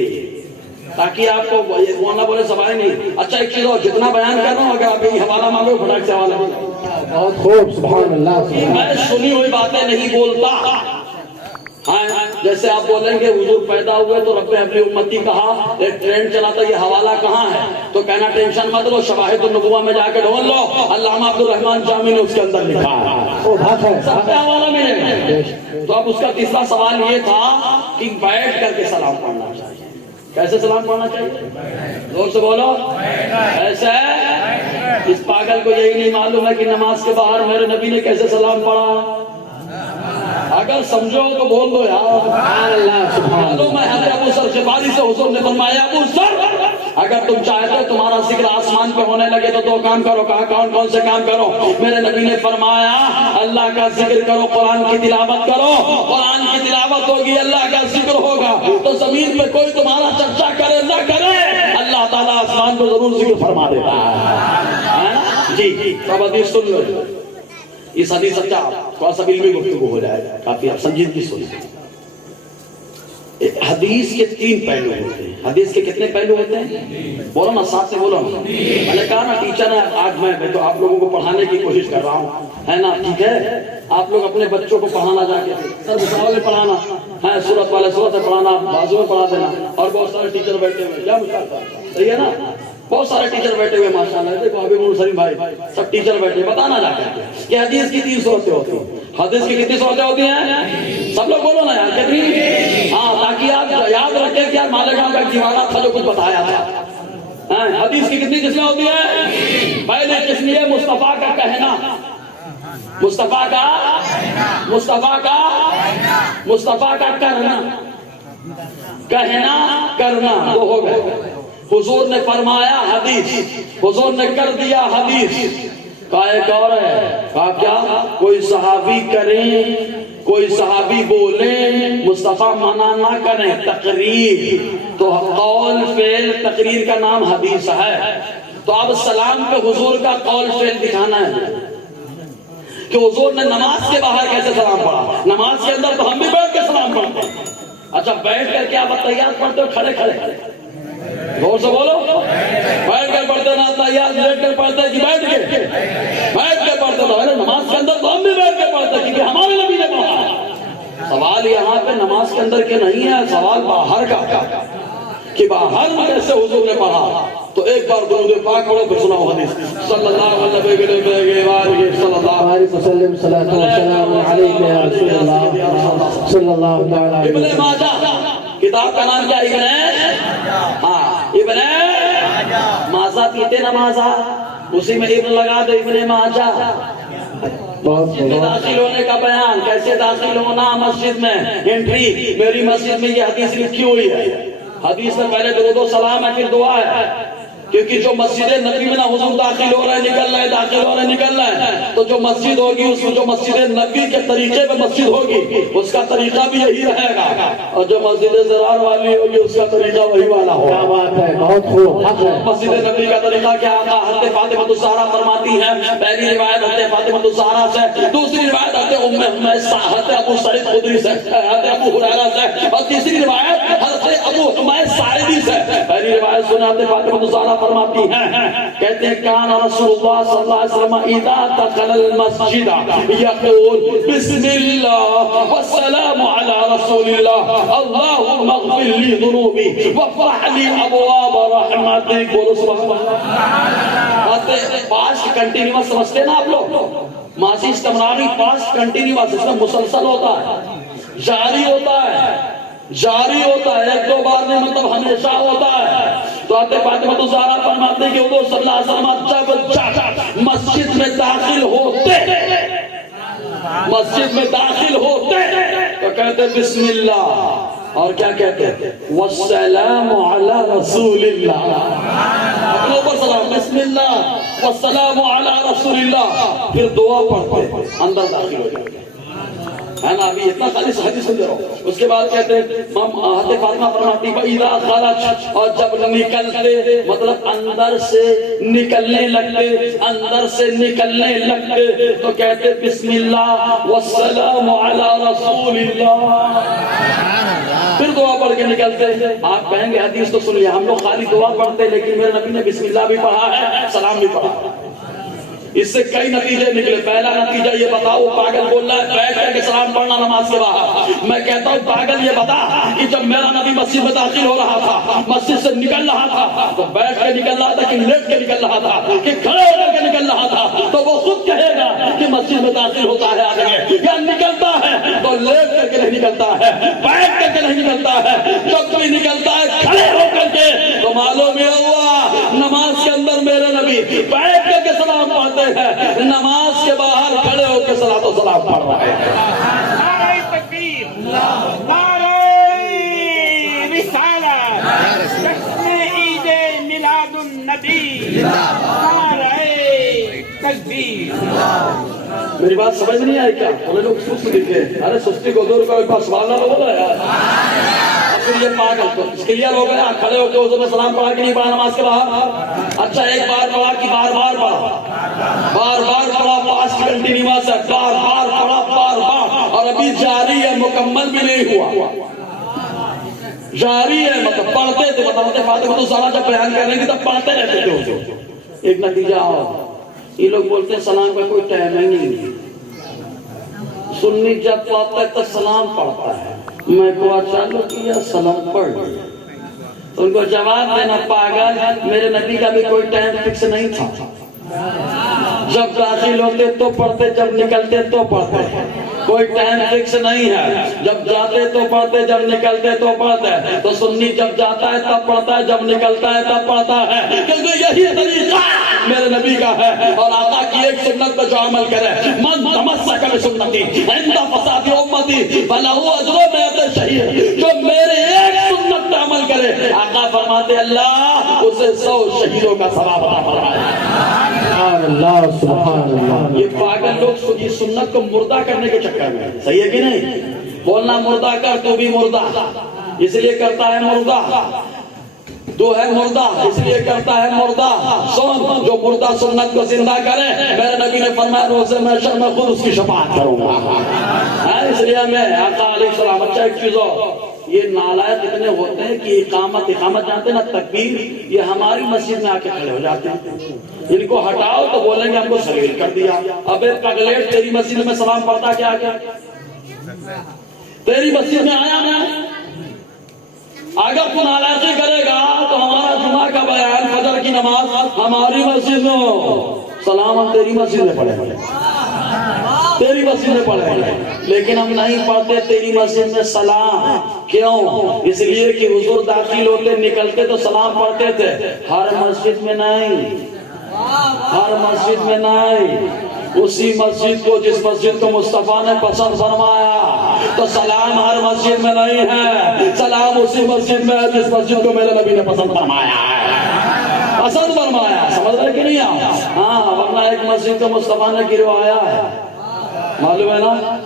تاکہ آپ کو وہ نہ بولے سوائے نہیں. اچھا ایک چیز اور, جتنا بیان کر رہا ہوں اگر آپ یہ حوالہ مانگو فٹاک سے حوالہ مانگو. بہت خوب. سبحان اللہ. میں سنی ہوئی باتیں نہیں بولتا. ہاں جیسے آپ بولیں گے حضور پیدا ہوئے تو رب اپنی امتی کہا, ایک ٹرین چلاتا, یہ حوالہ کہاں ہے؟ تو کہنا ٹینشن مت لو, شواہد النبوہ میں جا کے ڈھونڈ لو, علامہ عبدالرحمن جامی نے اس کے اندر لکھا ہے, سب کا حوالہ ملے گا. تو اب اس کا تیسرا سوال یہ تھا کہ بیٹھ کر کے سلام پڑھنا چاہیے. کیسے سلام پڑھنا چاہیے؟ زور سے بولو. ایسے اس پاگل کو یہی نہیں معلوم ہے کہ نماز کے باہر میرے نبی نے کیسے سلام پڑھا. اگر سمجھو تو بول دو یار. میں حضرت ابو ذر غفاری سے حضور نے فرمایا, ابو ذر اگر تم چاہتے ہو تمہارا ذکر آسمان پہ ہونے لگے تو 2 کام کرو. کہا کون کون سے کام کرو؟ میرے نبی نے فرمایا اللہ کا ذکر کرو, قرآن کی تلاوت کرو. قرآن کی تلاوت ہوگی, اللہ کا ذکر ہوگا, تو زمین پہ کوئی تمہارا چرچا کرے نہ کرے, اللہ تعالیٰ آسمان پہ ضرور ذکر فرما دیتا ہے. جی سب حدیث سن لو. اس حدیث سچا تھوڑا سا علمی گفتگو ہو جائے, کافی آپ سنجیدگی سنیں. حدیث کے 3 پہلو ہوتے ہیں. حدیث کے کتنے پہلو ہوتے ہیں؟ بولو نا, ساتھ سے بولو. میں نے کہا نا ٹیچر ہے, آج میں تو آپ لوگوں کو پڑھانے کی کوشش کر رہا ہوں, ہے نا, ٹھیک ہے. آپ لوگ اپنے بچوں کو پڑھانا جا کے سر سوال میں پڑھانا ہے, سورت والے سورت میں پڑھانا, بازو میں پڑھا دینا. اور بہت سارے ٹیچر بیٹھے ہوئے, کیا مشکل, صحیح ہے نا, بہت سارے ٹیچر بیٹھے ہوئے ماشاءاللہ. دیکھو ابھی سلیم بھائی سب ٹیچر بیٹھے, بتانا جا کر کہ حدیث کی 3 صورتیں ہوتی ہیں. حدیث کی کتنی صورتیں ہوتی ہیں؟ سب لوگ بولو نا یار, کتنی؟ ہاں, تاکہ آپ یاد رکھیں کہ مالیگاؤں کا دیوانہ تھا جو کچھ بتایا تھا. حدیث کی کتنی قسمیں ہوتی ہیں؟ پہلے قسم یہ مصطفیٰ کا کہنا, مصطفیٰ کا کرنا, کہنا کرنا وہ ہو گئے. حضور نے فرمایا حدیث, حضور نے کر دیا حدیث. کا ایک اور ہے, کہا کیا؟ کوئی صحابی کریں, کوئی صحابی بولیں, مصطفیٰ منع نہ کریں, تقریر. تو قول فعل تقریر کا نام حدیث ہے. تو اب سلام پہ حضور کا قول فعل دکھانا ہے کہ حضور نے نماز کے باہر کیسے سلام پڑھا, نماز کے اندر تو ہم بھی بیٹھ کے سلام پڑھتے ہیں. اچھا بیٹھ کر کیا بتیات پڑھتے ہو, کھڑے کھڑے؟ غور سے بولو. بیٹھ کر پڑھتے نا تیار, لیٹ کر پڑھتے کہ بیٹھ کے پڑھتے تو نماز کے اندر تو ہم بھی بیٹھ کے پڑھتے کیونکہ ہمارے نبی نے پڑھا. سوال یہاں پہ نماز کے اندر کے نہیں ہے, سوال باہر کا کہ باہر کیسے حضور نے پڑھا. تو ایک بار درود پاک پڑھو پھر سناؤ حدیث. صلی اللہ علیہ وسلم. وبارك وسلم صلاة والسلام عليك يا رسول الله صلى الله تعالى عليه ابن وسلم. ماجہ کتاب کا نام کیا ابن ابن ماجہ پیتے نا ماجہ اسی میں ابن لگا دو ابن ماجہ. مسجد میں داخل ہونے کا بیان کیسے داخل ہونا مسجد میں انٹری. میری مسجد میں یہ حدیث لکھی ہوئی ہے. حدیث میں پہلے درود و سلام ہے پھر دعا ہے کیونکہ جو مسجد نبی میں نا حضور داخل ہو رہے نکل رہے داخل ہو رہے نکل رہے تو جو مسجد ہوگی اس میں جو مسجد نبی کے طریقے پہ مسجد ہوگی اس کا طریقہ بھی یہی رہے گا اور جو مسجد زرار والی ہوگی اس کا طریقہ وہی والا کیا ہوگا. بات ہے, بہت خوب, حق ہے. مسجد نبی کا طریقہ کیا آقا حضرت فاطمہ الزہرا فرماتی ہیں. پہلی روایت حضرت فاطمہ الزہرا سے, دوسری روایت حضرت ام حمیس حضرت ابو سعید خدری سے, حضرت ابو ہریرہ سے, اور تیسری روایت حضرت ابو حمیس ساعدی سے. پہلی روایت سنا حضرت فاطمہ الزہرا فرماتی ہیں کہتے ہیں کان رسول اللہ صلی اللہ علیہ وسلم اذا دخل المسجد یقول بسم اللہ والسلام علی رسول اللہ اللہم اغفر لی ذنوبی وافرح لی ابواب رحمتک. بولو سبحان اللہ. پاسٹ کنٹینیوس سمجھتے نا آپ لوگ, ماضی استمراری پاسٹ کنٹینیوس, اس میں مسلسل ہوتا ہے, جاری ہوتا ہے, جاری ہوتا ہے, ایک دو بار نہیں مطلب ہمیشہ ہوتا ہے. تو حضرت فاطمہ الزہرا فرماتے ہیں کہ حضور صلی اللہ علیہ وسلم جب مسجد میں داخل ہوتے تو کہتے بسم اللہ اور کیا کہتے ہیں والسلام علی رسول اللہ. اپنے اوپر سلام, بسم اللہ والسلام علی رسول اللہ, پھر دعا پڑھتے اندر داخل ہو جاتے ہے نا. ابھی اتنا خالی حدیث سن رہا ہوں. اس کے بعد کہتے ہیں حضرت فاطمہ فرماتی وَإِذَا خَرَجَ, اور جب نکلتے مطلب اندر سے نکلنے لگتے تو کہتے بسم اللہ والسلام علی رسول اللہ, پھر دعا پڑھ کے نکلتے. آپ کہیں گے حدیث تو سن لیا, ہم لوگ خالی دعا پڑھتے لیکن میرے نبی نے بسم اللہ بھی پڑھا ہے سلام بھی پڑھا ہے. اس سے کئی نتیجے نکلے. پہلا نتیجہ یہ بتاؤ پاگل بول رہا ہے بیٹھ کر کے سلام پڑھنا نماز کے باہر. میں کہتا ہوں پاگل یہ بتا کہ جب میرا نبی مسجد میں داخل ہو رہا تھا, مسجد سے نکل رہا تھا تو بیٹھ کے نکل رہا تھا کہ لیٹ کے نکل رہا تھا کہ کھڑے ہو کر کے نکل رہا تھا, تو وہ خود کہے گا کہ مسجد میں داخل ہوتا ہے آگے یا نکلتا ہے تو لیٹ کر کے نہیں نکلتا ہے, بیٹھ کر کے نہیں نکلتا ہے. جب بھی نکلتا ہے کھڑے ہو کر کے تو معلوم یہ ہوا نماز کے اندر میرے نبی بیٹھ کر کے سلام پڑھتے ہیں, نماز کے باہر کھڑے ہو کے صلاۃ و سلام پڑھ رہے ہیں. نعرہ تکبیر, نعرہ رسالت, جشن عید میلاد النبی, نعرہ تکبیر. میری بات سمجھ نہیں آئی کیا؟ بولے لوگ سست دکھے. ارے سستی کو دور کرو, ایک بار سبحان اللہ بولو یار. پھر یہ پاگل تو کلیئر ہو گیا, کھڑے ہو کے حضور نے سلام پڑھا کہ نہیں پڑھا نماز کے باہر؟ اچھا ایک بار پڑھا کہ بار بار پڑھا, پاسٹ کنٹینیوس ہے, بار پڑھا, اور ابھی جاری ہے, مکمل بھی نہیں ہوا, جاری ہے. مطلب پڑھتے تھے, مطلب فاطمہ الزہرا جب بیان کر رہی تھی تب پڑھتے رہتے تھے. ایک نتیجہ اور, یہ لوگ بولتے ہیں سلام کا کوئی ٹائم ہی نہیں. سنی جب پڑھتا ہے تو سلام پڑھتا ہے. میں کو چالو کیا سلام پڑھ, تو ان کو جواب دینا پاگل میرے نبی کا بھی کوئی ٹائم فکس نہیں تھا. جب داخل ہوتے تو پڑھتے, جب نکلتے تو پڑھتے, کوئی ٹائم فکس نہیں ہے. جب جاتے تو پڑھتے, جب نکلتے تو پڑھتے. تو سنی جب جاتا ہے تب پڑھتا ہے, جب نکلتا ہے تب پڑھتا ہے, کیونکہ یہی طریقہ میرے نبی کا ہے. اور آقا کی ایک سنت پہ جو عمل کرے, من تمسک بسنتی عند فساد امتی فلہ اجر مئات شہید, جو میرے ایک سنت پہ عمل کرے آقا فرماتے اللہ اسے 100 شہیدوں کا ثواب عطا فرمائے. سبحان اللہ, سبحان اللہ. یہ پاگل لوگ یہ سنت کو مردہ کرنے کے چکر میں, صحیح ہے کہ نہیں؟ بولنا مردہ کر تو بھی مردہ, اس لیے کرتا ہے مردہ. تو ہے مردہ اس لیے کرتا ہے مردہ. سن جو مردہ سنت کو زندہ کرے, میرے نبی نے فرمایا روزے محشر میں خود اس کی شفاعت کروں گا. اس لیے میں آقا علیہ السلام. اچھا ایک چیز ہو, یہ نالائق اتنے ہوتے ہیں کہ اقامت جانتے ہیں نا, تکبیر, یہ ہماری مسجد میں آ کے کھڑے ہو جاتے ہیں. ان کو ہٹاؤ تو بولیں گے ہم کو سلیل کر دیا. ابے پگلیٹ تیری مسجد میں سلام پڑھتا کیا کیا؟ تیری مسجد میں آیا میں, اگر تو نالائقی کرے گا تو ہمارا جمعہ کا بیان, فجر کی نماز ہماری مسجد میں ہو, سلام ہم تیری مسجد میں پڑھیں گے. تیری مسجد میں پڑھیں گے، لیکن ہم نہیں پڑھتے تیری مسجد میں سلام. کیوں؟ اس لیے کہ حضور داخل ہوتے نکلتے تو سلام پڑھتے تھے. ہر مسجد میں نہیں، ہر مسجد میں نہیں. اسی مسجد کو جس مسجد کو مصطفیٰ نے پسند فرمایا تو سلام ہر مسجد میں نہیں ہے. سلام اسی مسجد میں ہے جس مسجد کو میرے نبی نے پسند فرمایا ہے، پسند فرمایا. سمجھ رہے کہ نہیں آپ؟ ہاں، ورنہ ایک مسجد کو مصطفیٰ نے گروایا ہے، معلوم ہے نا؟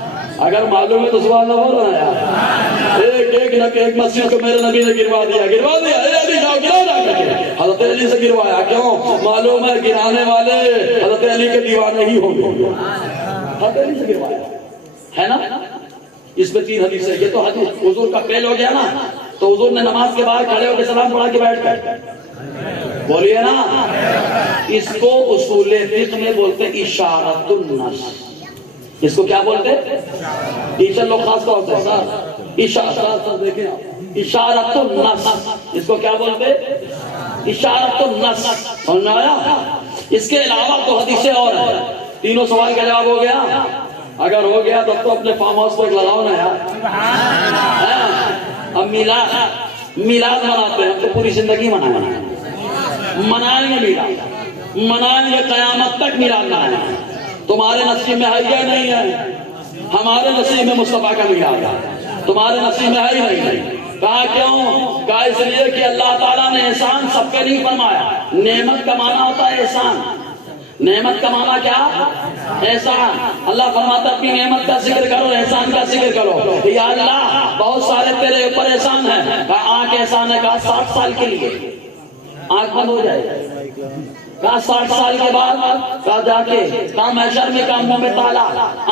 اگر معلوم ہے تو سبحان اللہ بول رہا ہے. ایک مسجد کو میرے نبی نے گروا دیا. اے علی جاؤ گراؤ جا کر کے. حضرت علی سے گروایا. کیوں؟ معلوم ہے گرانے والے حضرت علی کے دیوانے ہی ہوں گے. حضرت علی سے گروایا ہے نا. اس میں 3 حدیث ہے. یہ تو حدیث حضور کا فعل ہو گیا نا. تو حضور نے نماز کے بعد کھڑے ہو کے سلام پڑھا کے بیٹھ کر بولیے نا. اس کو اصول فقہ میں بولتے ہیں اشارۃ النص. اس کو کیا بولتے ہیں؟ ٹیچر لوگ خاص طور سے سر اشارہ دیکھیں آپ، اشارۃ النص. اس کو کیا بولتے ہیں؟ اشارۃ النص. سمجھ میں آیا؟ اس کے علاوہ تو حدیثیں اور ہیں. تینوں سوال کا جواب ہو گیا. اگر ہو گیا تو اپنے فارم ہاؤس پہ لگاؤ نا یار. اب میلاد مناتے ہیں تو پوری زندگی منائیں گے منائیں گے قیامت تک میلاد منائیں گے. تمہارے نصیب میں ہے یا نہیں ہے؟ ہمارے نصیب میں مصطفیٰ کا میلاد ہے، تمہارے نصیب میں ہے ہی نہیں. کہا کیوں؟ کہا اس لیے کہ اللہ تعالیٰ نے احسان سب پہ نہیں فرمایا. نعمت کا معنی ہوتا ہے احسان. نعمت کا معنی کیا؟ احسان. اللہ فرماتا اپنی نعمت کا ذکر کرو، احسان کا ذکر کرو. یا اللہ بہت سارے تیرے اوپر احسان ہیں. کہا آنکھ احسان ہے. کہا 60 سال کے لیے آنکھ بند ہو جائے. کہا 60 سال کے بعد. کہا جا کے کہا محشر میں کہا منہ میں تالا،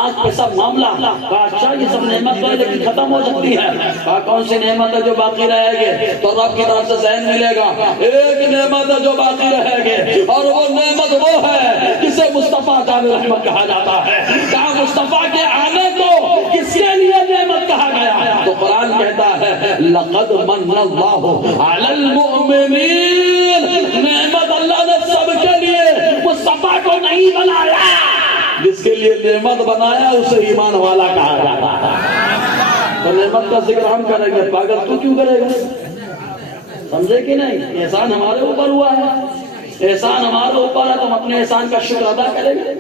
آنکھ پہ سب معاملہ. کہا اچھا یہ سب نعمت تو ہے لیکن ختم ہو سکتی ہے. کہا کون سی نعمت ہے جو باقی رہے گی؟ تو رب کی طرف سے ذہن ملے گا. ایک نعمت ہے جو باقی رہے گی اور وہ نعمت وہ ہے جسے مصطفیٰ جان رحمت کہا جاتا ہے. کہا مصطفیٰ کے آنے کو کس کے لیے نعمت کہا گیا؟ تو قرآن کہتا ہے لقد من اللہ علی المؤمنین. نعمت اللہ نے سب کے لیے، مصطفیٰ کو نہیں بنایا. جس کے لیے نعمت بنایا اسے ایمان والا کہا جاتا ہے. تو نعمت کا ذکر ہم کریں گے، پاگل تو کیوں کرے گا؟ سمجھے کہ نہیں؟ احسان ہمارے اوپر ہوا ہے، احسان ہمارے اوپر ہے تو ہم اپنے احسان کا شکر ادا کریں گے.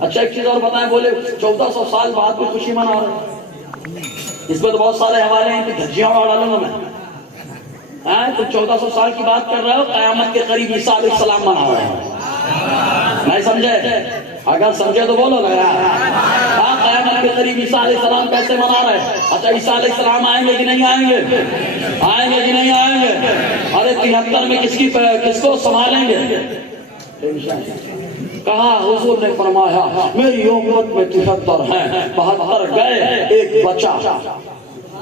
اچھا ایک چیز اور بتائیں. بولے 1400 سال بعد بھی خوشی منا رہے ہیں. اس میں تو بہت سارے حوالے ہیں کہ دھجیاں اڑا ڈالوں گا میں. تو 1400 سال کی بات کر رہے ہو، قیامت کے قریب عیسیٰ علیہ السلام منا رہے ہیں. نہیں سمجھے؟ اگر سمجھے تو بولو نا یار. قیامت کے قریب عیسیٰ علیہ السلام کیسے منا رہے ہیں؟ اچھا عیسیٰ علیہ السلام آئیں گے کہ نہیں آئیں گے؟ آئیں گے کہ نہیں آئیں گے؟ ارے 73 میں کس کو سنبھالیں گے؟ کہا حضور نے فرمایا میری امت میں 73 ہیں، 72 گئے، ایک بچا.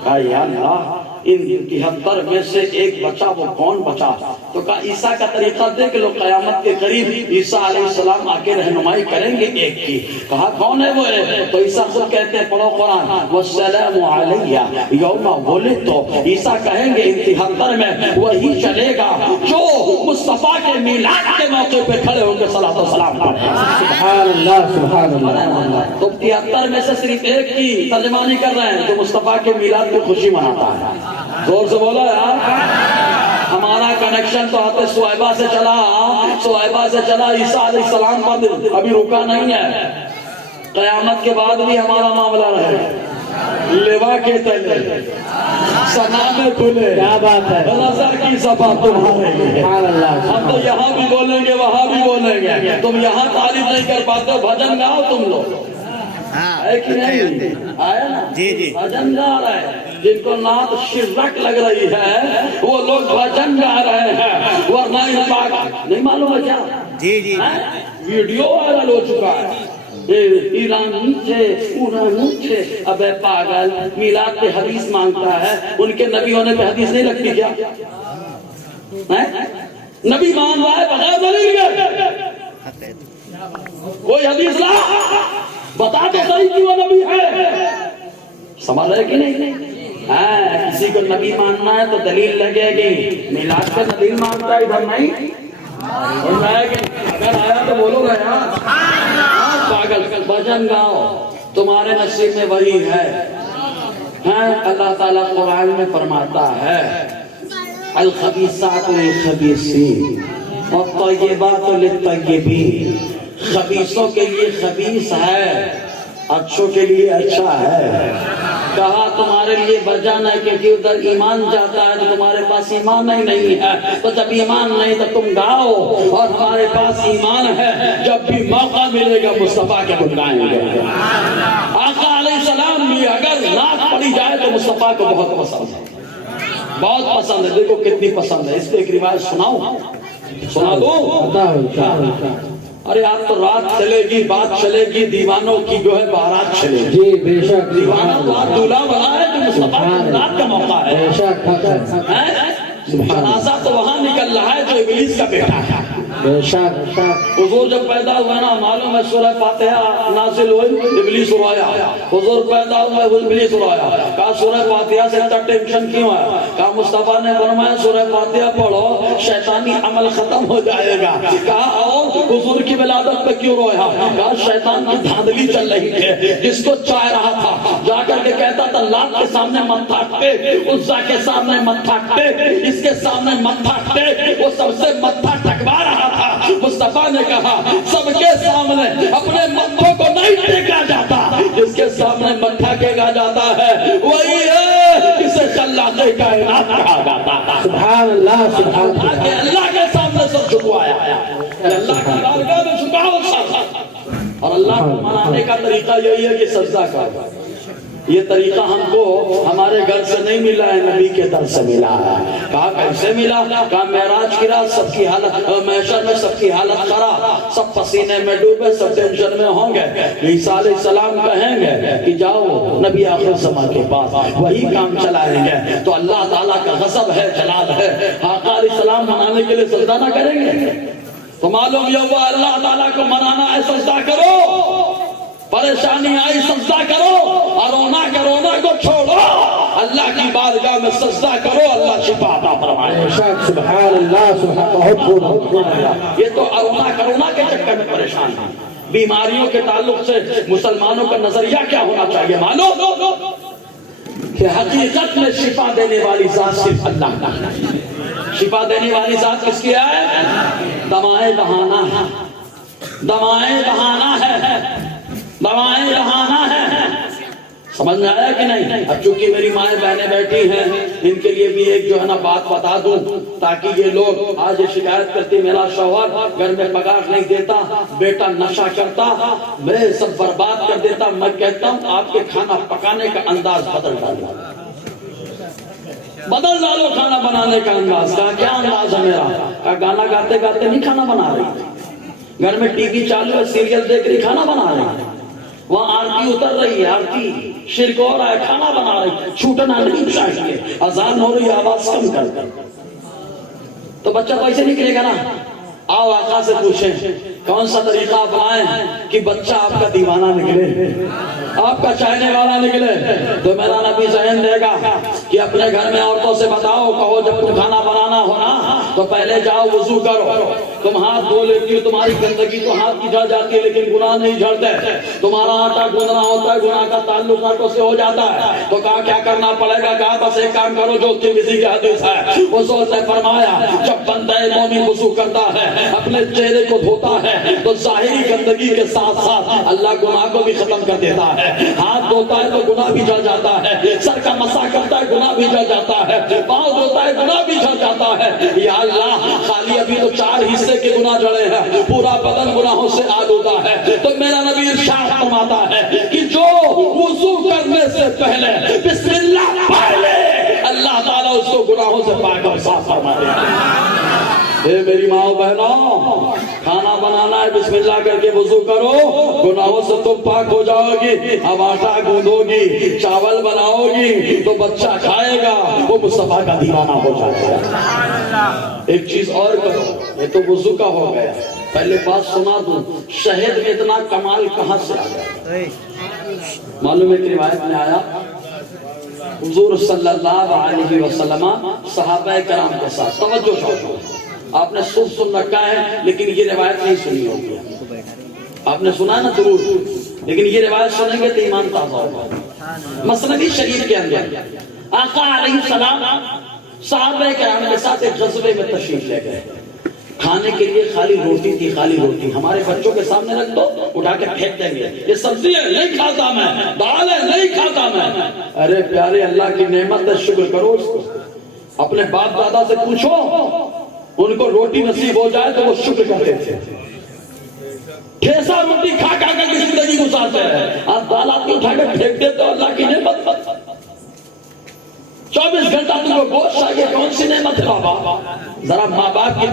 کہا یا اللہ ان 73 میں سے ایک بچا، وہ کون بچا؟ تو کہا عیسیٰ کا طریقہ دیکھ لو، قیامت کے قریب عیسیٰ علیہ السلام آ کے رہنمائی کریں گے ایک کی. کہا کون ہے وہ ہے؟ تو عیسیٰ خود کہتے ہیں، پڑھو قرآن، وَالسَّلَامُ عَلَيَّ يَوْمَ وُلِدْتُ. عیسیٰ کہیں گے 73 میں وہی چلے گا جو مصطفیٰ کے میلاد کے موقع پہ کھڑے ہو کے صلاۃ و سلام پڑھے. سبحان اللہ سبحان اللہ. تو 73 میں سے صرف ایک کی ترجمانی کر رہے ہیں جو مصطفیٰ کے میلاد کی خوشی مناتا ہے. زور سے بولا یار. ہمارا کنیکشن تو آتے صہیبہ سے چلا عیسیٰ علیہ السلام پر ابھی رکا نہیں ہے. قیامت کے بعد بھی ہمارا معاملہ رہے. لیوا کے تلے سنا میں کھلے، کیا بات ہے، نظر کی صفا تمہارے لیے. ہم تو یہاں بھی بولیں گے وہاں بھی بولیں گے. تم یہاں تعریف نہیں کر پاتے، بھجن گاؤ تم لوگ. ہے کہ نہیں؟ آیا نا بھجن گا رہے ہیں. جن کو نعت شرک لگ رہی ہے وہ لوگ بھجن گا رہے ہیں، ورنہ نہیں معلوم ہے کیا؟ ویڈیو وائرل ہو چکا ہے. ایران نیچے ابے پاگل میلاد پہ حدیث مانگتا ہے، ان کے نبی ہونے پہ حدیث نہیں لگتی کیا؟ نبی مان رہا ہے بغیر دلیل کے. کوئی حدیث لا بتا تو صحیح کہ وہ نبی ہے. سمجھ رہے کہ نہیں؟ کسی کو نبی ماننا ہے تو دلیل لگے گی. میلاد پہ دلیل مانگتا ہے ادھر نہیں. اگر آیا تو بولو گا یار. پاگل بھجن گاؤ. تمہارے نصیب میں وہی ہے. اللہ تعالیٰ قرآن میں فرماتا ہے الخبیثات للخبیثین والطیبات للطیبین. خبیثوں کے لیے خبیث ہے, اچھوں کے لیے اچھا ہے. کہا تمہارے لیے وجہ نہیں کیونکہ ادھر ایمان جاتا ہے تو تمہارے پاس ایمان نہیں ہے, تو جب ایمان نہیں تو تم گاؤ, اور ہمارے پاس ایمان ہے, جب بھی موقع ملے گا مصطفیٰ کے گنگائیں گے. آقا علیہ السلام بھی اگر نعت پڑھی جائے تو مصطفیٰ کو بہت پسند ہے, بہت پسند ہے. دیکھو کتنی پسند ہے. اس پہ ایک روایت سناؤں, سنا دو. ارے آپ تو رات چلے گی, بات چلے گی, دیوانوں کی جو ہے بارات چلے گی. جی بے شک. دیوانہ تو آپ دولہا بنا ہے تو مصطفیٰ کی رات کا موقع ہے. بے شک. جنازہ تو وہاں نکل رہا ہے جو ابلیس کا بیٹا ہے. بے شک. حضور جب پیدا ہوئے نا, معلوم ہے سورہ فاتحہ نازل ہوئی, ابلیس رویا. حضور پیدا ہوئے, ابلیس رویا. کہا سورہ فاتحہ سے اتنا ٹینشن کیوں ہے؟ کہا مصطفیٰ نے فرمایا سورہ فاتحہ پڑھو, شیطانی عمل ختم ہو جائے گا. کہا اور حضور کی ولادت پہ کیوں رویا؟ کہا شیطان کی دھاندلی چل رہی ہے, جس کو چاہ رہا تھا جا کر کے کہتا تھا لات کے سامنے مت تھاکتے, عزا کے سامنے مت تھاکتے, اس کے سامنے مت تھاکتے, وہ سب سے متھا ٹکوا رہا تھا. مصطفیٰ نے کہا سب کے سامنے اپنے متھوں کو نہیں ٹیکا جاتا, جس کے سامنے متھا ٹیکا جاتا ہے وہی ہے جسے جلاد کائنات کہا جاتا ہے. سبحان اللہ. سبحان اللہ. اللہ کے سامنے سب جھکوایا, اللہ کی بارگاہ میں جھکاؤ سب. اور اللہ کو منانے کا طریقہ یہی ہے کہ سجدہ کرو. یہ طریقہ ہم کو ہمارے گھر سے نہیں ملا ہے, نبی کے در سے ملا ہے. کہا کیسے ملا؟ کہا معراج کی رات سب کی حالت, محشر میں سب کی حالت خراب, سب پسینے میں ڈوبے, سب ٹینشن میں ہوں گے. عیسیٰ علیہ السلام کہیں گے کہ جاؤ نبی آخر زمان کے پاس, وہی کام چلائیں گے. تو اللہ تعالیٰ کا غضب ہے, جلال ہے. آقا علیہ السلام منانے کے لیے سجدہ نہ کریں گے؟ تو معلوم یہ ہوا اللہ تعالیٰ کو منانا ہے, سجدہ کرو. پریشانی آئی سجدہ کرو, اور رونا کو چھوڑو, اللہ کی بارگاہ میں سجدہ کرو, اللہ شفا عطا فرمائے. سبحان اللہ. سبحان اللہ. یہ تو رونا کے چکر میں پریشان ہے. بیماریوں کے تعلق سے مسلمانوں کا نظریہ کیا ہونا چاہیے معلوم؟ کہ حقیقت میں شفا دینے والی ذات صرف اللہ کا ہے. شفا دینے والی ذات کس کی ہے؟ دوائیں بہانا ہے, دوائیں بہانا ہے, دوائیں بہانا ہے. سمجھ میں آیا کہ نہیں؟ اب چونکہ میری مائیں بہنیں بیٹھی ہیں, ان کے لیے بھی ایک جو ہے نا بات بتا دوں, تاکہ یہ لوگ آج یہ شکایت کرتے میرا شوہر گھر میں پگاہ نہیں دیتا, بیٹا نشہ کرتا, میں سب برباد کر دیتا. میں کہتا ہوں آپ کے کھانا پکانے کا انداز بدل ڈالو, بدل ڈالو کھانا بنانے کا انداز. کہا کیا انداز ہے میرا؟ کہا گانا گاتے گاتے نہیں کھانا بنا رہی, گھر میں ٹی وی چالو ہے, سیریل دیکھ رہی, کھانا بنا رہی, وہاں آرتی اتر رہی ہے, آرتی شرک ہو رہا ہے, کھانا بنا رہی, چھوٹنا نہیں چاہیے, اذان ہو رہی, آواز کم کر. تو بچہ تو ایسے نکلے گا نا. آؤ آقا سے پوچھیں کون سا طریقہ اپنائیں کہ بچہ آپ کا دیوانہ نکلے, آپ کا چاہنے والا نکلے. تو میرا نبی ذہن دے گا کہ اپنے گھر میں عورتوں سے بتاؤ, کہو جب تم کھانا بنانا ہو نا تو پہلے جاؤ وضو کرو. تم ہاتھ دھو لیتی ہو, تمہاری گندگی تو ہاتھ کی جھڑ جاتی ہے لیکن گناہ نہیں جھڑتے. تمہارا آٹا گوندنا ہوتا ہے, گناہ کا تعلق آٹوں سے ہو جاتا ہے. تو کہا کیا کرنا پڑے گا؟ کہا بس ایک کام کرو جو ترمذی کی حدیث ہے. حضور نے فرمایا جب بندہ مومن وضو کرتا ہے, اپنے چہرے کو دھوتا ہے, تو ظاہری گندگی کے ساتھ ساتھ اللہ گناہ کو بھی ختم کر دیتا ہے. ہاتھ دھوتا ہے تو گناہ بھی جل جاتا ہے, سر کا مسح کرتا ہے گناہ بھی جل جاتا ہے, پاؤں دھوتا ہے گناہ بھی جل جاتا ہے. یا اللہ خالی ابھی تو 4 حصے کے گناہ جڑے ہیں, پورا بدن گناہوں سے آلودہ ہے. تو میرا نبی ارشاد فرماتا ہے کہ جو وضو کرنے سے پہلے بسم اللہ پڑھ لے, اللہ تعالیٰ اس کو گناہوں سے پاک اور صاف فرما دے. اے میری ماں بہنوں, کھانا بنانا ہے, بسم اللہ کر کے وضو کرو, گناہوں سے تم پاک ہو جاؤ گی. اب آٹا گوندھو گی, چاول بناؤ گی, تو بچہ کھائے گا, وہ مصطفیٰ کا دیوانہ ہو جائے گا. ایک چیز اور کرو, یہ تو وضو کا ہو گیا. پہلے بات سنا دوں, شہد میں اتنا کمال کہاں سے آ گیا؟ معلوم ہے کہ روایت میں آیا حضور صلی اللہ علیہ وسلم صحابہ کرام کے ساتھ, توجہ کرو, آپ نے سن رکھا ہے لیکن یہ روایت نہیں سنی ہوگی. آپ نے سنا نا ضرور, لیکن یہ روایت سنیں گے تو ایمان تازہ ہوگا. مسند شریف کے اندر آقا علیہ السلام صحابہ کرام کے ساتھ ایک غزوے میں تشریف لے گئے. کھانے کے لیے خالی روٹی تھی, خالی روٹی. ہمارے بچوں کے سامنے رکھ دو, اٹھا کے پھینک دیں گے, یہ سبزی ہے نہیں کھاتا میں, دال ہے نہیں کھاتا میں. ارے پیارے اللہ کی نعمت ہے, شکر کرو اس کو. اپنے باپ دادا سے پوچھو, ان کو روٹی نصیب ہو جائے تو وہ شکر کرتے تھے. ٹھیسا روٹی کھا کھا کر کی زندگی گزارتے ہیں, آپ دال آپ کو اٹھا کر پھینک دیتے ہو. اللہ کی نعمت 24 گھنٹہ تم کو گوشت چاہیے, کون سی نعمت ہے بابا. ذرا ماں باپ کی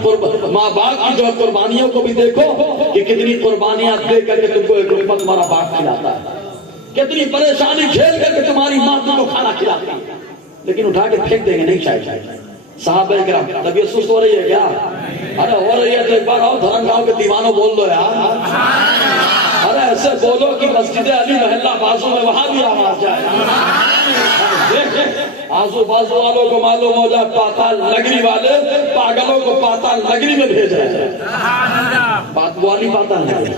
جو قربانیوں کو بھی دیکھو کہ کتنی قربانیاں دے کر کے تم کو ایک لقمہ تمہارا باپ کھلاتا ہے, کتنی پریشانی جھیل کر کے تمہاری ماں تم کو کھانا کھلاتی ہے, لیکن اٹھا کے پھینک دیں گے نہیں چاہیے. صحابہ کرام طبیعت سست ہو رہی ہے کیا؟ ارے ہو رہی ہے تو ایک بار آؤ دھرم گاؤں کے دیوانوں بول دو یار. ارے ایسے بولو کہ مسجد علی محلہ بازو میں وہاں بھی آواز جائے. آزو بازو والوں کو معلوم ہو جائے پاتال نگری والے پاگلوں کو پاتال نگری میں بھیج رہے ہیں. والی پاتال نگری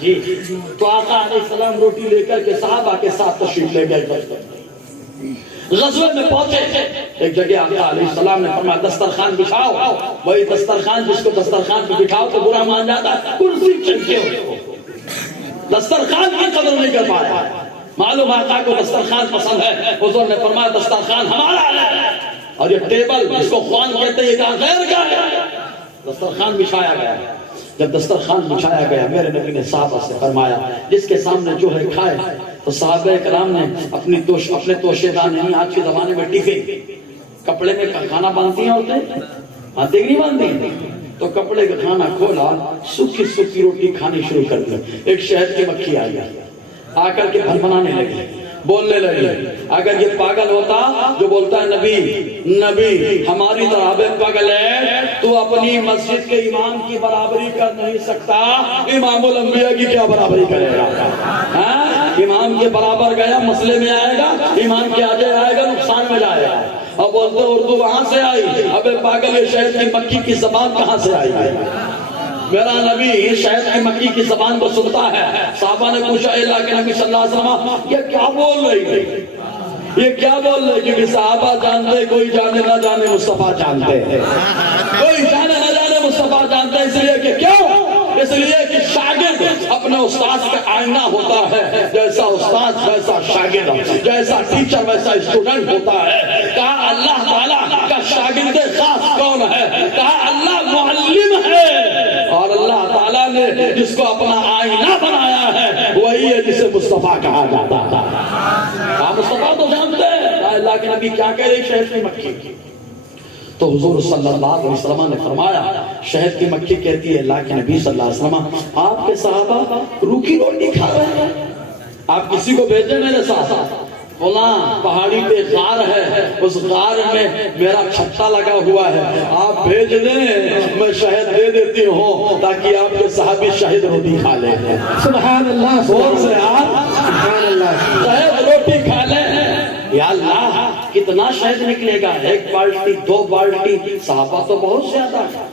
جی. تو آقا علیہ السلام روٹی لے کر کے صحابہ کے ساتھ تشریف لے گئے. غزوے میں پہنچے, ایک جگہ آقا علیہ السلام نے فرمایا دسترخوان بچھاؤ. وہی دسترخوان جس کو دسترخوان پہ بٹھاؤ تو برا مان جاتا ہے, کرسی چنکے ہو. دسترخوان کی قدر نہیں کر پایا. معلوم آقا کو دسترخوان پسند ہے, حضور نے فرمایا دسترخوان ہمارا ہے, اور یہ ٹیبل جس کو خوان کہتے ہیں یہ کہاں غیر کا ہے. دسترخوان بچھایا گیا. جب دسترخوان بچھایا گیا میرے نبی نے صحابہ سے فرمایا جس کے سامنے جو ہے کھائے. تو صحابہ کرام نے اپنے توشے دان, نہیں آج کے زمانے میں ٹیفے کپڑے میں کھانا باندھتی ہیں عورتیں, ہاتھ نہیں باندھتی, تو کپڑے کا کھانا کھولا, سوکھی سوکھی روٹی کھانی شروع کر دی. ایک شہد کی مکھی آئی, آ کر کے بھنبھنانے لگی, بولنے لگی. اگر یہ پاگل ہوتا جو بولتا ہے نبی ہماری طرح بے پاگل ہے, تو اپنی مسجد کے امام کی برابری کر نہیں سکتا, امام الانبیاء کی کیا برابری کرے گا. امام کے برابر گیا مسئلے میں آئے گا, امام کے آگے آئے گا نقصان میں جائے گا. اب بولتے اردو وہاں سے آئی, ابے پاگل یہ شہد کی مکھی کی زبان کہاں سے آئی. میرا نبی شہد کی مکھی کی زبان کو سنتا ہے. صحابہ نے پوچھا اللہ کے نبی صلی اللہ علیہ وسلم یہ کیا بول رہی ہے, یہ کیا بول رہے, کیونکہ صحابہ جانتے کوئی جانے نہ جانے مصطفیٰ جانتے ہیں, کوئی جانے نہ جانے مصطفیٰ جانتے ہیں. اس لیے کہ کیوں, اس لیے کہ شاگرد اپنے استاد کا آئینہ ہوتا ہے. جیسا استاد ویسا شاگرد, جیسا ٹیچر ویسا اسٹوڈنٹ ہوتا ہے. کہا اللہ تعالیٰ کا شاگرد خاص کون ہے, کہا اللہ معلم ہے, اور اللہ تعالیٰ نے جس کو اپنا آئینہ بنایا ہے وہی ہے جسے مصطفیٰ کہا جاتا ہے. آپ مصطفیٰ تو جانتے ہیں اللہ کے نبی کیا کہہ رہے شہد کی مکھی. تو حضور صلی اللہ علیہ وسلم نے فرمایا شہد کی مکھی کہتی ہے اللہ کے نبی صلی اللہ علیہ وسلم آپ کے صحابہ روکھی روٹی کھا رہے ہیں, آپ کسی کو بھیجیں میرے ساتھ, فلاں پہاڑی پہ غار ہے, اس غار میں میرا چھتا لگا ہوا ہے, آپ بھیج دیں, میں شہد دے دیتی ہوں تاکہ آپ کے صحابی شہد روٹی کھا لیں. سبحان اللہ, زور سے آپ سبحان اللہ, شہد روٹی کھا لیں. یا اللہ کتنا شہد نکلے گا, 1 بالٹی 2 بالٹی, صحابہ تو بہت زیادہ ہے.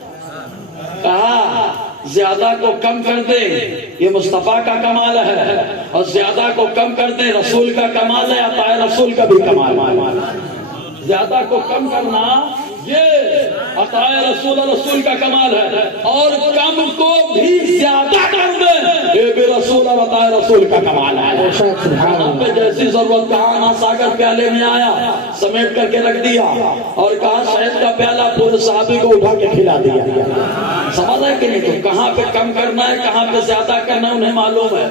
کہا زیادہ کو کم کر دے, یہ مصطفیٰ کا کمال ہے, اور زیادہ کو کم کر دے رسول کا کمال ہے, عطا رسول کا بھی کمال ہے. زیادہ کو کم کرنا یہ عطا رسول کا کمال ہے, اور کم کو بھی زیادہ کر دے یہ بھی رسول اور عطا رسول کا کمال ہے. یہاں پہ جیسی ضرورت کہا نا ساگر پیالے میں آیا, سمیٹ کر کے رکھ دیا, اور کہا شہد کا پیالہ پورے صحابی کو اٹھا کے کھلا دیا. سمجھ ہے کہ نہیں, تو کہاں پہ کم کرنا ہے کہاں پہ زیادہ کرنا ہے انہیں معلوم ہے,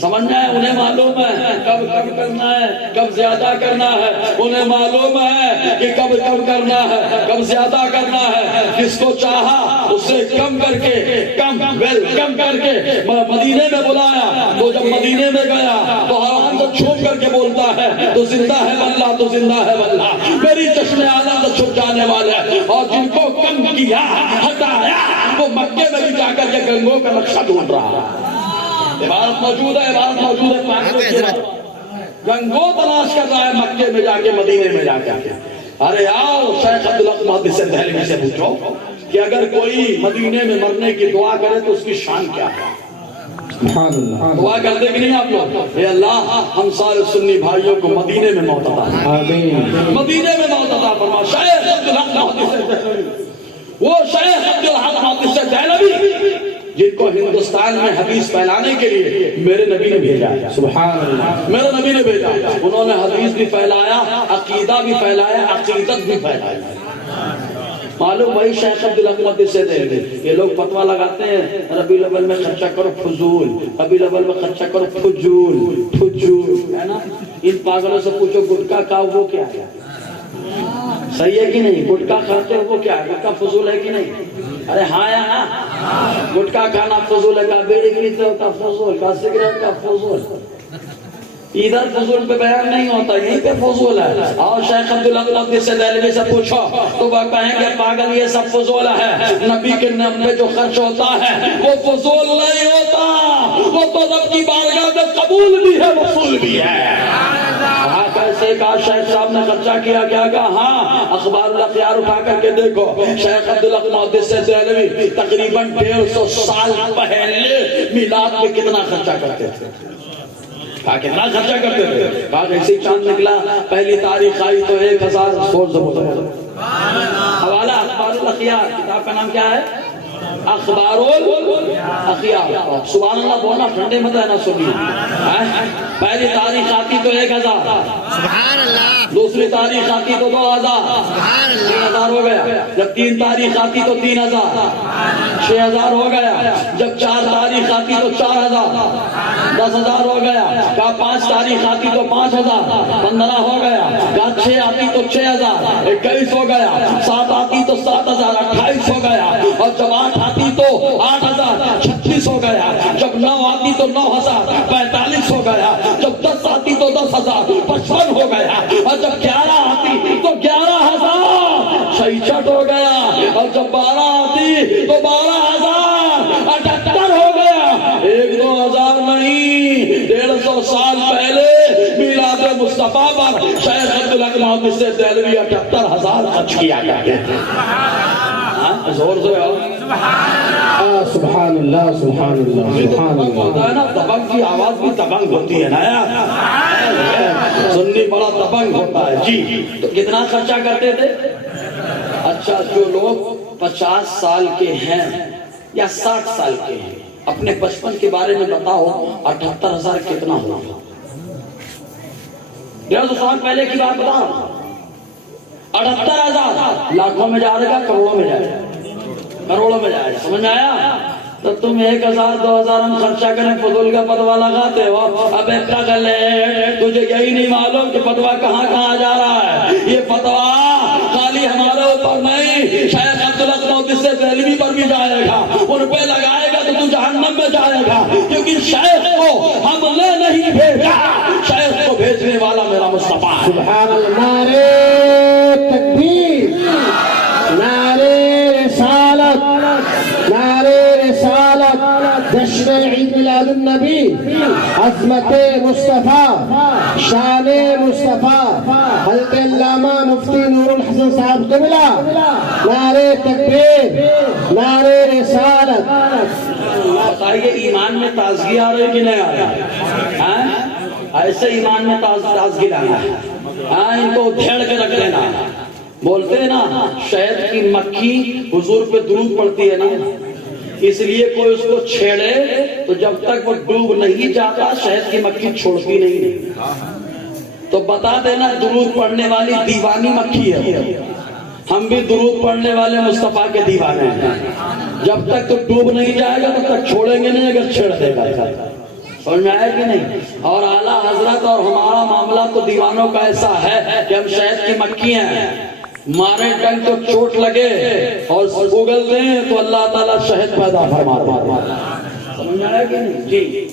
سمجھنا ہے انہیں معلوم ہے, کب کم کرنا ہے کب زیادہ کرنا ہے انہیں معلوم ہے, کہ کب کم کرنا ہے کب زیادہ کرنا ہے. کس کو چاہا اسے کم کر کے کم کر کے مدینے میں بلایا, تو جب مدینے میں گیا تو حرام سے چھوپ کر کے بولتا ہے تو زندہ ہے واللہ, تو زندہ ہے واللہ, میری چشم آنا تو چھپ جانے والا ہے. اور جن کو کم کیا ہٹایا وہ مکے میں بھی جا کر کے گنگوں کا نقشہ ڈھونڈ رہا ہے. عبارت موجود ہے, گنگو تلاش کر رہا ہے مکے میں جا کے مدینے میں جا کے. ارے آؤ شیخ عبدالحق محدث دہلوی سے پوچھو کہ اگر کوئی مدینے میں مرنے کی دعا کرے تو اس کی شان کیا ہے. سبحان اللہ دعا کرتے کہ نہیں آپ لوگ؟ اے اللہ ہم سارے سنی بھائیوں کو مدینے میں موت عطا فرما، آمین مدینے میں موت عطا فرما۔ شیخ عبدالحق محدث دہلوی، وہ شیخ عبدالحق محدث دہلوی جن کو ہندوستان میں حدیث پھیلانے کے لیے میرے نبی نے بھیجا ہے، سبحان اللہ میرے نبی نے بھیجا، انہوں نے حدیث بھی پھیلایا، عقیدہ بھی پھیلایا، عقیدت بھی پھیلایا۔ معلوم وہی شیخ عبدالحق محدث دہلوی، یہ لوگ فتویٰ لگاتے ہیں ربیع الاول میں خرچہ کرو فضول، ربیع الاول میں خرچہ کرو فجول، ہے نا؟ ان پاگلوں سے پوچھو گٹکا کا وہ کیا ہے؟ صحیح ہے کہ نہیں؟ گٹکا کھاتے ہو وہ کیا ہے؟ گٹکا فضول ہے کہ نہیں؟ ارے ہاں یا نا؟ گٹکا کھانا فضول ہے، کا بیڑی پیتے ہو کا فضول، کا سگریٹ کا فضول، ادھر فضول پہ بیان نہیں ہوتا، یہیں پہ فضول ہے۔ اور شیخ عبدالحق محدث دہلوی سے پوچھو تو وہ کہیں گے پاگل یہ سب فضول ہے، نبی کے نام پہ جو خرچ ہوتا ہے وہ فضول نہیں ہوتا، وہ تو رب کی بارگاہ میں قبول بھی ہے وصول بھی ہے۔ ہاں کیسے کہا شیخ صاحب نے خرچہ کیا، کیا کہا؟ ہاں اخبار الاخیار اٹھا کر کے دیکھو، شیخ عبدالحق محدث دہلوی تقریباً 150 سال پہلے میلاد پہ کتنا خرچہ کرتے تھے؟ کہا کتنا خرچہ کرتے تھے؟ کہا ایسی چاند نکلا پہلی تاریخ آئی تو 1000 سول زبور۔ حوالہ اخبار الاخیار، کتاب کا نام کیا ہے؟ اخبار الاخیار۔ سبحان اللہ بولنا ٹھنڈے مت رہنا سنیے۔ پہلی تاریخ آتی تو 1000، سبحان اللہ، دوسری تاریخ آتی تو 2000، 3000 ہو گیا۔ جب 3 تاریخ آتی تو 3000، 6000 ہو گیا۔ جب 4 تاریخ آتی تو 4000، 10000 ہو گیا۔ کہا 5 تاریخ آتی تو 5000، 15 ہو گیا۔ کہا 6 آتی تو 6000، 21 ہو گیا۔ 7 آتی تو 7000، 28 ہو گیا۔ اور جب 8 آتی تو 8000، 36 ہو گیا۔ جب 9 آتی تو 9000، 45 ہو گیا۔ جب 10 آتی تو 10000، 55 ہو گیا۔ اور جب 11 آتی تو 11000، 66 ہو گیا۔ اور جب 12 آتی تو 12000، 78 ہو گیا۔ 1-2 ہزار نہیں، 150 سال پہلے میلاد مصطفیٰ پر شیخ عبدالحق محدث دہلوی 78000 خرچ کیا کرتے تھے۔ زور سے سبحان اللہ سبحان اللہ سبحان ہوتا ہے اللہ نا، دبنگ کی آواز بھی دبنگ ہوتی ہے نا یار، سننی بڑا دبنگ ہوتا ہے جی۔ تو کتنا خرچہ کرتے تھے؟ اچھا جو لوگ 50 سال کے ہیں یا 60 سال کے ہیں، اپنے بچپن کے بارے میں بتاؤ 78000 کتنا ہوگا؟ 150 سال پہلے کی بات بتاؤ، 78000 لاکھوں میں جائے گا، کروڑوں میں جائے گا، کروڑوں میں جائے گا، سمجھ میں آیا؟ تو تم 1000-2000 ہم خرچہ کریں فضول کا فتویٰ لگاتے ہو۔ اب پاگل ہے، تجھے یہی نہیں معلوم کہ فتویٰ کہاں کہاں جا رہا ہے؟ یہ فتویٰ خالی ہمارے اوپر نہیں، شیخ عبدالحق محدث دہلوی پر بھی جائے گا، ان پہ لگائے گا تو تو جہنم میں جائے گا، کیونکہ شیخ کو ہم نے نہیں بھیجا، شیخ کو بھیجنے والا میرا مصطفیٰ ہے۔ سبحان اللہ، نعرہ تکبیر، نعرہ رسالت، نعرہ رسالت، جشن عید میلاد النبی، عظمت مصطفیٰ، شان مصطفیٰ، حضرت علامہ مفتی نور الحسن صاحب قبلہ، نعرہ تکبیر، نعرہ رسالت۔ بتائیے ایمان میں تازگی آ رہی کہ نہیں آ رہی؟ ایسے ایمان میں تازگی لانا ہے، ان کو ادھیڑ کے رکھ دینا ہے۔ بولتے ہیں نا شہد کی مکھی حضور پہ درود پڑتی ہے نا، اس لیے کوئی اس کو چھیڑے تو جب تک وہ ڈوب نہیں جاتا شہد کی مکھی چھوڑتی نہیں۔ تو بتا دینا درود پڑھنے والی دیوانی مکھی ہے، ہم بھی درود پڑھنے والے مصطفیٰ کے دیوانے ہیں، جب تک تو ڈوب نہیں جائے گا تب تک چھوڑیں گے نہیں اگر چھیڑ دے گا۔ سمجھ میں آیا کہ نہیں؟ اور اعلیٰ حضرت اور ہمارا معاملہ تو دیوانوں کا ایسا ہے کہ ہم شہد کی مکھی ہیں، مارے ڈنگ تو چوٹ لگے اور اگل دیں تو اللہ تعالیٰ شہد پیدا فرماتا ہے۔ سمجھ میں آیا کہ نہیں؟ جی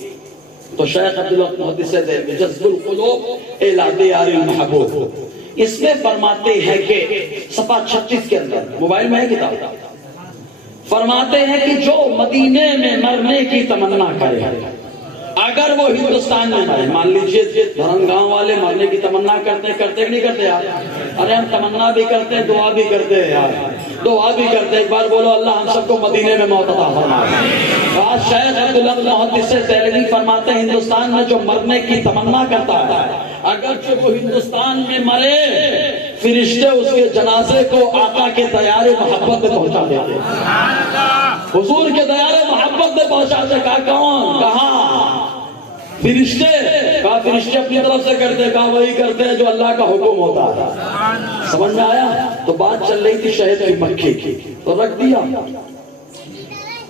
تو شیخ عبدالحق محدث دہلوی جذب القلوب الی دیار المحبوب، اس میں فرماتے ہیں کہ صفحہ 36 کے اندر، موبائل میں ہے کتاب، فرماتے ہیں کہ جو مدینے میں مرنے کی تمنا کرے اگر وہ ہندوستان میں مرے، مان لیجئے دھرم گاؤں والے مرنے کی تمنا کرتے کہ نہیں کرتے یار؟ ارے ہم تمنا بھی کرتے دعا بھی کرتے ہیں یار، دعا بھی کرتے. ایک بار بولو اللہ ہم سب کو مدینے میں موت عطا فرمائے. آج شیخ عبداللہ محدث دہلوی فرماتے ہیں ہندوستان میں جو مرنے کی تمنا کرتا ہے اگرچہ وہ ہندوستان میں مرے فرشتے اس کے جنازے کو آقا کے دیار محبت میں پہنچا دیتے ہیں. حضور کے دیار محبت میں پہنچاتے. کہا کون؟ کہاں؟ فرشتے. کہا فرشتے اپنی طرف سے کرتے. کہا وہی کرتے ہیں جو اللہ کا حکم ہوتا ہے. سمجھ میں آیا؟ تو بات چل رہی تھی شہد کی مکھی کی تو رکھ دیا.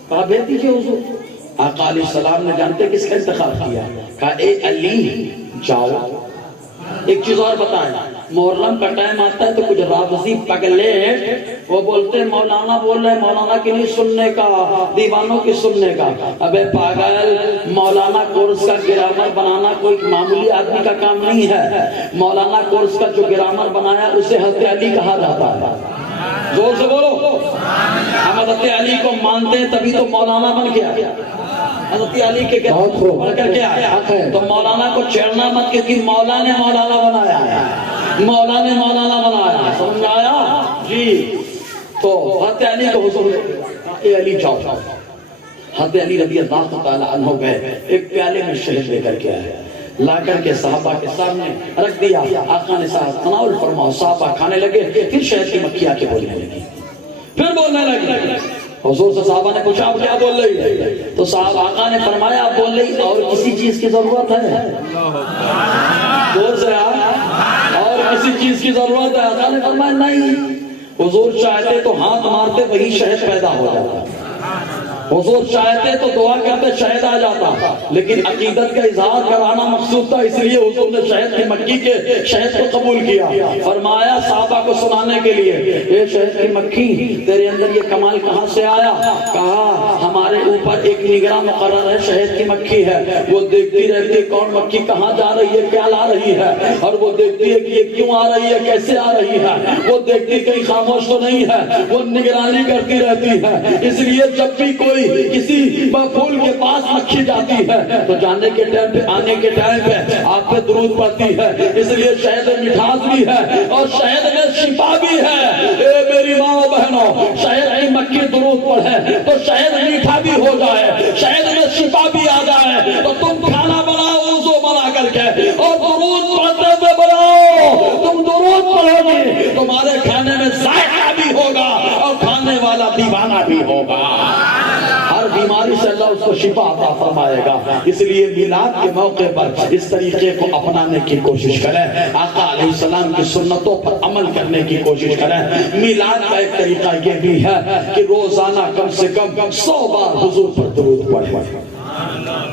کہا بھیج دیجیے حضور. آقا علیہ السلام نے جانتے کس کا انتخاب کیا؟ کہا اے علی جاؤ. ایک چیز اور بتائیں, محرم کا ٹائم آتا ہے تو کچھ رافضی پگلے وہ بولتے ہیں مولانا بول رہے ہیں, مولانا کی نہیں سننے کا, دیوانوں کی سننے کا. ابے پاگل, مولانا کورس کا گرامر بنانا کوئی معمولی آدمی کا کام نہیں ہے. مولانا کورس کا جو گرامر بنایا اسے حضرت علی کہا جاتا ہے. زور سے بولو. ہم حضرت علی کو مانتے ہیں تبھی تو مولانا بن گیا. حضرت علی کے پڑھ کر کے آیا تو مولانا کو چھیڑنا مت, کیونکہ مولا نے مولانا بنایا ہے. مولا نے مولانا بنایا ہے. سمجھ میں آیا جی؟ تو حضرت علی کو حضور اے علی جاؤ. حضرت علی رضی اللہ تعالیٰ عنہ گئے, ایک پیالے میں شہد لے کر کے آئے, لا کر کے صحابہ کے سامنے رکھ دیا. آقا نے تناول فرماؤ. صحابہ کھانے لگے. پھر شہد کی مکھی آ کے بولنے لگی, پھر بولنے لگی. حضور سے صحابہ نے پوچھا آپ کیا بول رہی ہے؟ تو صحابہ آقا نے فرمایا آپ بول رہی اور کسی چیز کی ضرورت ہے؟ زور سے اور کسی چیز کی ضرورت ہے؟ آقا نے فرمایا نہیں. حضور چاہتے تو ہاتھ مارتے وہی شہد پیدا ہو جاتا. حضور چاہتے تو دعا کرتے شہد آ جاتا, لیکن عقیدت کا اظہار کرانا مقصود تھا, اس لیے حضور نے شہد کی مکھی کے شہد کو قبول کیا. فرمایا صحابہ کو سنانے کے لیے اے شہد کی مکھی تیرے اندر یہ کمال کہاں سے آیا؟ کہا ہمارے اوپر ایک نگراں مقرر ہے, شہد کی مکھی ہے, وہ دیکھتی رہتی کون مکھی کہاں جا رہی ہے, کیا لا رہی ہے, اور وہ دیکھتی ہے کہ یہ کیوں آ رہی ہے, کیسے آ رہی ہے. وہ دیکھتی کہیں خاموش تو نہیں ہے, وہ نگرانی کرتی رہتی ہے. اس لیے جب بھی کوئی کسی پھول کے پاس مکھی جاتی ہے تو جانے کے ٹائم پہ آنے کے ٹائم پہ آپ پہ درود پڑتی ہے. اس لیے شہد مٹھاس بھی ہے اور شہد میں شفا بھی ہے. اے میری ماں و بہنوں, شہد کی مکھی درود پڑھے تو شہد میٹھا بھی ہو جائے, شہد میں شفا بھی آ جائے. تو تم کھانا بناؤ وضو بنا کر کے اور درود پڑھتے ہوئے بناؤ. تم درود پڑھو گے تمہارے کھانے میں ذائقہ بھی ہوگا اور کھانے والا دیوانہ بھی ہوگا. ہر بیماری سے اللہ اس کو شفا عطا فرمائے گا. اس لیے میلاد کے موقع پر اس طریقے کو اپنانے کی کوشش کریں. آقا علیہ السلام کی سنتوں پر عمل کرنے کی کوشش کریں. میلاد کا ایک طریقہ یہ بھی ہے کہ روزانہ کم سے کم 100 بار حضور پر درود پڑھیں.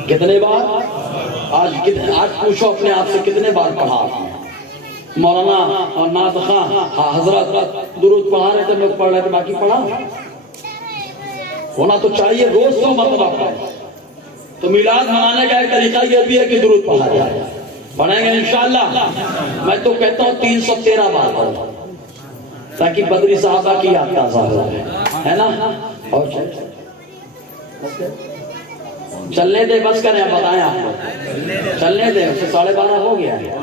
کتنے بار؟ آج پوچھو اپنے آپ سے کتنے بار پڑھا آپ نے؟ مولانا اور نعت خواں حضرت درود پڑھا رہے تھے, لوگ پڑھ رہے تھے, باقی پڑھا ہونا تو چاہیے روز 100 مرتبہ پڑھیں. تو میلاد منانے کا ایک طریقہ یہ بھی ہے کہ درود پڑھا جائے. پڑھیں گے انشاءاللہ. میں تو کہتا ہوں 313 بار پڑھو تاکہ بدری صحابہ کی یاد تازہ ہو ہے نا. اور چلنے دے, بس کریں, بتائیں آپ کو چلنے دے. 12:30 ہو گیا ہے,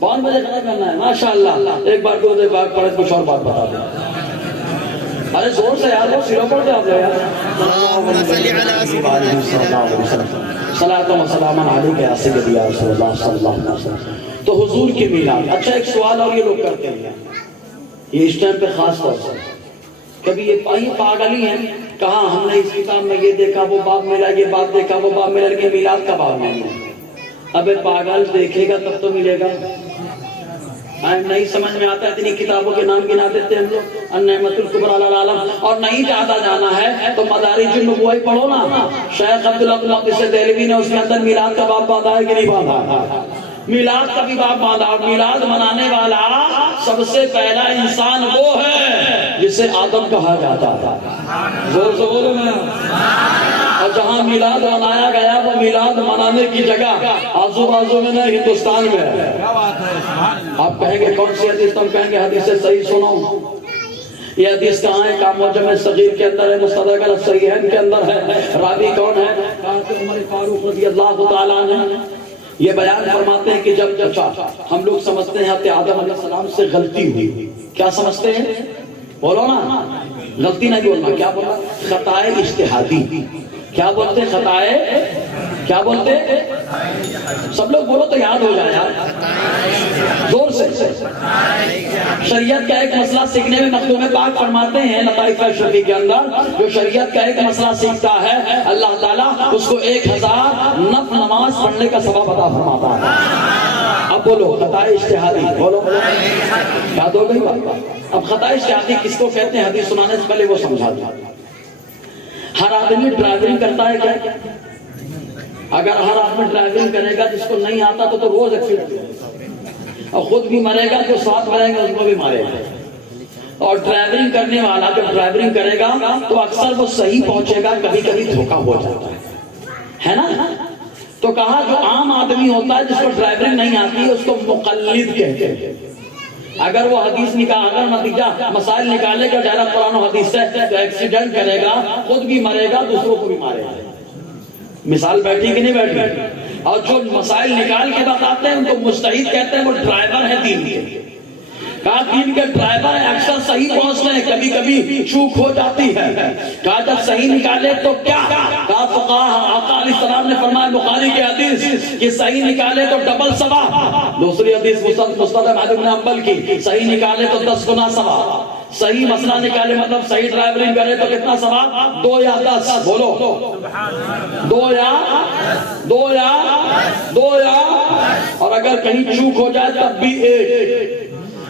5 بجے کھانا کرنا ہے. ماشاءاللہ. ایک بار دو دے بار پڑھے کچھ اور بات بتا دیں. ارے زور سے یار, وہ سروں پر دے آپ یار. صلاۃ و سلام علیک یا سیدی یا رسول اللہ صلی اللہ علیہ وسلم. تو حضور کی میلاد. اچھا ایک سوال اور یہ لوگ کرتے ہیں, یہ اس ٹائم پہ خاص طور سے کبھی یہ پاگل ہی ہیں, کہاں ہم نے اس کتاب میں یہ دیکھا وہ باب ملا, یہ بات دیکھا وہ باب ملا, کہ میلاد کا باب نہیں ہے. ابے پاگل دیکھے گا تب تو ملے گا. نہیں سمجھ میں آتا ہے, اتنی کتابوں کے نام گنا دیتے ہیں ہم لوگ, النعمت الکبریٰ علی العالم. اور نہیں زیادہ جانا ہے تو مدارج النبوہ پڑھو نا. شیخ عبداللہ محدث دہلوی نے اس کے اندر میلاد کا باب باندھا ہے کہ نہیں باندھا؟ میلاد کا بھی باب باندھا. میلاد منانے والا سب سے پہلا انسان وہ ہے جسے آدم کہا جاتا ہے. زور سے بولو نا. اور جہاں میلاد منایا گیا وہ میلاد منانے کی جگہ آزو بازو میں نہیں, ہندوستان میں ہے. آپ کہیں گے کون سی حدیث؟ تم کہیں گے حدیث صحیح سنو. یہ حدیث کہاں ہے؟ کا معجم صغیر کے اندر ہے, مستدرک الصحیحین کے اندر ہے. راوی کون ہے؟ عمر فاروق رضی اللہ تعالیٰ عنہ. یہ بیان فرماتے ہیں کہ جب ہم لوگ سمجھتے ہیں حضرت آدم علیہ السلام سے غلطی ہوئی. کیا سمجھتے ہیں؟ بولو نا. غلطی نہیں بولنا. کیا بولنا؟ خطائے اجتہادی. کیا بولتے؟ خطائے کیا بولتے؟ سب لوگ بولو تو یاد ہو جائے یار زور سے. شریعت کا ایک مسئلہ سیکھنے میں مخدوم پاک فرماتے ہیں لطائف الشفیع کے اندر، جو شریعت کا ایک مسئلہ سیکھتا ہے اللہ تعالیٰ اس کو 1000 نفل نماز پڑھنے کا ثواب عطا فرماتا ہے. اب بولو خطائے اجتہادی. بولو یاد ہو گئی بات؟ اب خطائے اجتہادی کس کو کہتے ہیں حدیث سنانے سے پہلے وہ سمجھا دیا. ہر آدمی ڈرائیونگ کرتا ہے کیا؟ اگر ہر آدمی ڈرائیونگ کرے گا جس کو نہیں آتا تو روز ایکسیڈنٹ ہوگا، اور خود بھی مرے گا، جو ساتھ مرے گا اس کو بھی مارے گا. اور ڈرائیونگ کرنے والا جب ڈرائیونگ کرے گا تو اکثر وہ صحیح پہنچے گا، کبھی کبھی دھوکہ ہو جاتا ہے نا. تو کہا جو عام آدمی ہوتا ہے جس کو ڈرائیونگ نہیں آتی اس کو مقلد کہتے ہیں. اگر وہ حدیث اگر نتیجہ مسائل نکالے گا جہاں قرآن و حدیث سے تو ایکسیڈنٹ کرے گا، خود بھی مرے گا، دوسروں کو بھی مارے گا. مثال بیٹھی کہ نہیں بیٹھی؟ اور جو مسائل نکال کے بتاتے ہیں ان کو مجتہد کہتے ہیں، وہ ڈرائیور ہے دین کے. کہا دین کے ڈرائیور ہے، اکثر صحیح پہنچتے ہیں، کبھی کبھی چوک ہو جاتی ہے. کہا جب صحیح نکالے تو کیا؟ کہا فقاہ آقا علیہ السلام نے فرمایا بخاری کے حدیث کہ صحیح نکالے تو ڈبل ثواب. دوسری حدیث مستدرک احمد بن حنبل کی، صحیح نکالے تو 10 گنا ثواب. صحیح مسئلہ نکالے مطلب صحیح ڈرائیورنگ کرے تو کتنا ثواب؟ 2 یا 10. بولو 2 یا اور اگر کہیں چوک ہو جائے تب بھی 1.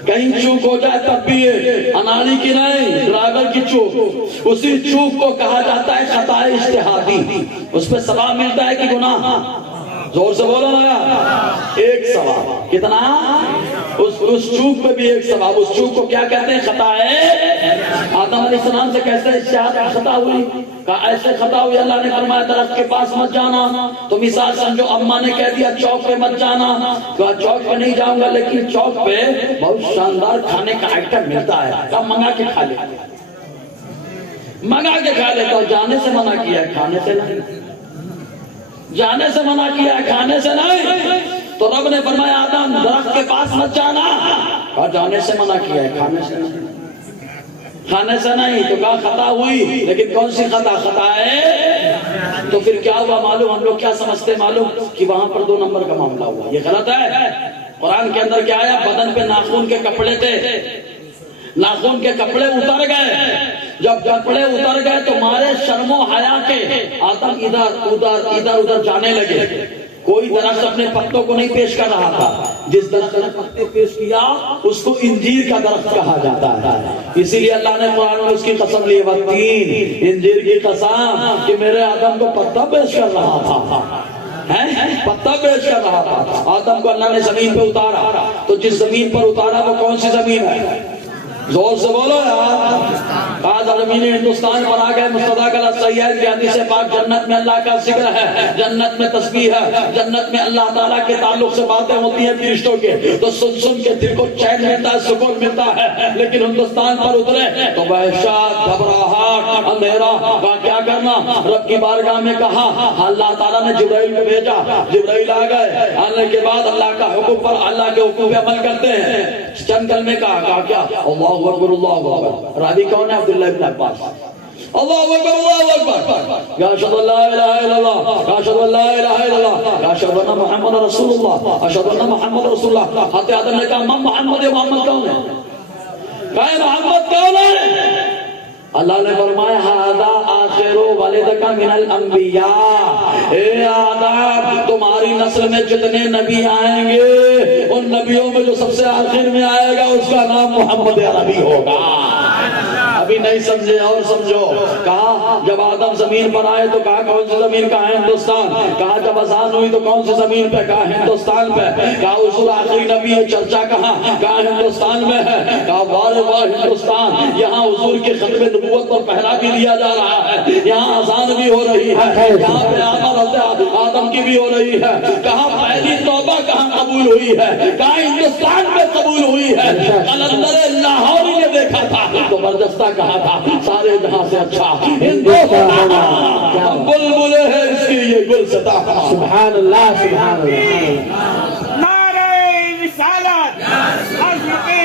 کہیں چوک ہو جائے تب بھی 1. انالی کی نہیں، ڈرائیور کی چوک. اسی چوک کو کہا جاتا ہے خطائے اجتہادی. اس پہ ثواب ملتا ہے کہ گناہ؟ زور سے بولو نا. 1 ثواب. کتنا؟ اس چوک پہ بھی 1 ثواب. اس چوک کو کیا کہتے ہیں؟ خطائے. آدم علیہ السلام سے کیسے اجتہاد خطا ہوئی؟ کہا ایسے خطا ہوئی، اللہ نے فرمایا درخت کے پاس مت جانا. تو مثال سمجھو اماں نے کہہ دیا چوک پہ مت جانا. کہا چوک پہ نہیں جاؤں گا لیکن چوک پہ بہت شاندار کھانے کا آئٹم ملتا ہے، کہا منگا کے کھا لے. منگا کے کھا لیتا ہوں. جانے سے منع کیا ہے، کھانے سے نہیں. جانے سے منع کیا ہے، کھانے سے نہیں. تو رب نے فرمایا آدم درخت کے پاس مت جانا. کہا جانے سے منع کیا ہے، کھانے سے نہیں. کھانے سے نہیں. تو کہا خطا ہوئی، لیکن کون سی خطا؟ خطا ہے. تو پھر کیا ہوا معلوم؟ ہم لوگ کیا سمجھتے معلوم؟ کہ وہاں پر 2 نمبر کا معاملہ ہوا. یہ غلط ہے. قرآن کے اندر کیا آیا؟ بدن پہ ناخون کے کپڑے تھے، ناخون کے کپڑے اتر گئے. جب کپڑے اتر گئے تو مارے شرم و حیا کے آدم ادھر ادھر جانے لگے. کوئی درخت اپنے پتوں کو نہیں پیش کر رہا تھا. جس درخت نے پتے پیش کیا اس کو انجیر کا درخت کہا جاتا ہے. اسی لیے اللہ نے قرآن میں اس کی قسم لی، والتین، انجیر کی قسم کہ میرے آدم کو پتا پیش کر رہا تھا. پتا پیش کر رہا تھا. آدم کو اللہ نے زمین پہ اتارا. تو جس زمین پر اتارا وہ کون سی زمین ہے؟ زور سے بولو یار. بعض زمین ہندوستان پر آ گئے. مستدرک الصحیحین کی حدیث پاک جنت میں اللہ کا ذکر ہے، جنت میں تسبیح ہے، جنت میں اللہ تعالیٰ کے تعلق سے باتیں ہوتی ہیں فرشتوں کے. تو سن کے دل کو چین ملتا ہے، سکون ملتا ہے. لیکن ہندوستان پر اترے تو وحشت، گھبراہٹ، اندھیرا. کیا کرنا؟ رب کی بارگاہ میں کہا. اللہ تعالیٰ نے جبرائیل کو بھیجا. جبرائیل آ گئے. آنے کے بعد اللہ کا حکم پر، اللہ کے حکم پہ عمل کرتے ہیں. چند کلمے کہا کیا؟ اللہ اکبر، اللہ اکبر. راوی کون ہے؟ عبداللہ ابن عباس. اللہ اکبر، اللہ اکبر. یا اشہد ان لا الہ الا اللہ، یا اشہد ان لا الہ الا اللہ، یا اشہد ان محمد رسول اللہ، اشہد ان محمد رسول اللہ. حضرت آدم نے کہا محمد کون ہے؟ کہا محمد کون ہے؟ اللہ نے فرمایا ھذا آخر ولدک من الانبیاء. اے آدم تمہاری نسل میں جتنے نبی آئیں گے ان نبیوں میں جو سب سے آخر میں آئے گا اس کا نام محمد عربی ہوگا. ابھی نہیں سمجھے اور سمجھو. کہا جب آدم زمین پر آئے تو کہا کون سی زمین؟ کہا ہندوستان. کہا جب اذان ہوئی تو کون سی زمین پہ؟ کہا ہندوستان پہ. کہا حضور آخری نبی ہے، چرچا کہاں؟ کہا ہندوستان میں ہے. کہا واہ واہ ہندوستان، یہاں حضور کے ختم نبوت پر پہرا بھی دیا جا رہا ہے، یہاں اذان بھی ہو رہی ہے، یہاں پہ حضرت آدم کی بھی ہو رہی ہے. کہا پہلی توبہ کہاں قبول ہوئی ہے؟ کہا ہندوستان میں قبول ہوئی ہے. قلندر لاہوری نے دیکھا تھا تو برجستہ کہا تھا سارے جہاں سے اچھا ہندوستان. بلبل ہے اس کی یہ گلستہ. سبحان اللہ، سبحان اللہ. نعرہ رسالت، حضرت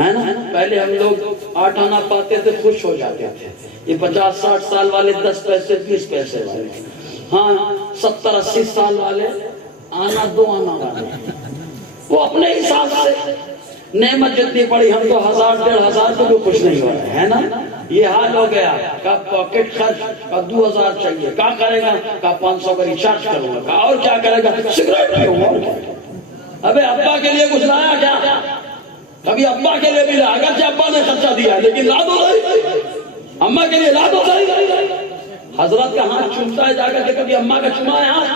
ہے نا؟ پہلے ہم لوگ 8 آنا پاتے تھے خوش ہو جاتے تھے. یہ 50-60 سال والے 10 پیسے 20 پیسے والے, ہاں 70-80 سال والے آنا 2 آنا والے, وہ اپنے حساب سے نعمت جتنی پڑی, ہم تو 1000-1500 کو بھی خوش نہیں ہو رہے ہے نا. یہ حال ہو گیا کہ پاکٹ خرچ کا 2000 چاہیے, کیا کرے گا کہ 500 کا ریچارج کروں گا, اور کیا کرے گا سگریٹ پیوں گا. ابے ابا کے لیے کچھ لایا کیا؟ کبھی ابا کے لیے بھی لایا, اگرچہ ابا نے خرچہ دیا ہے لیکن لا دو صحیح, اماں کے لیے لا دو صحیح. حضرت کا ہاتھ چومتا ہے جا کر کے, کبھی اماں کا چوما ہے ہاتھ,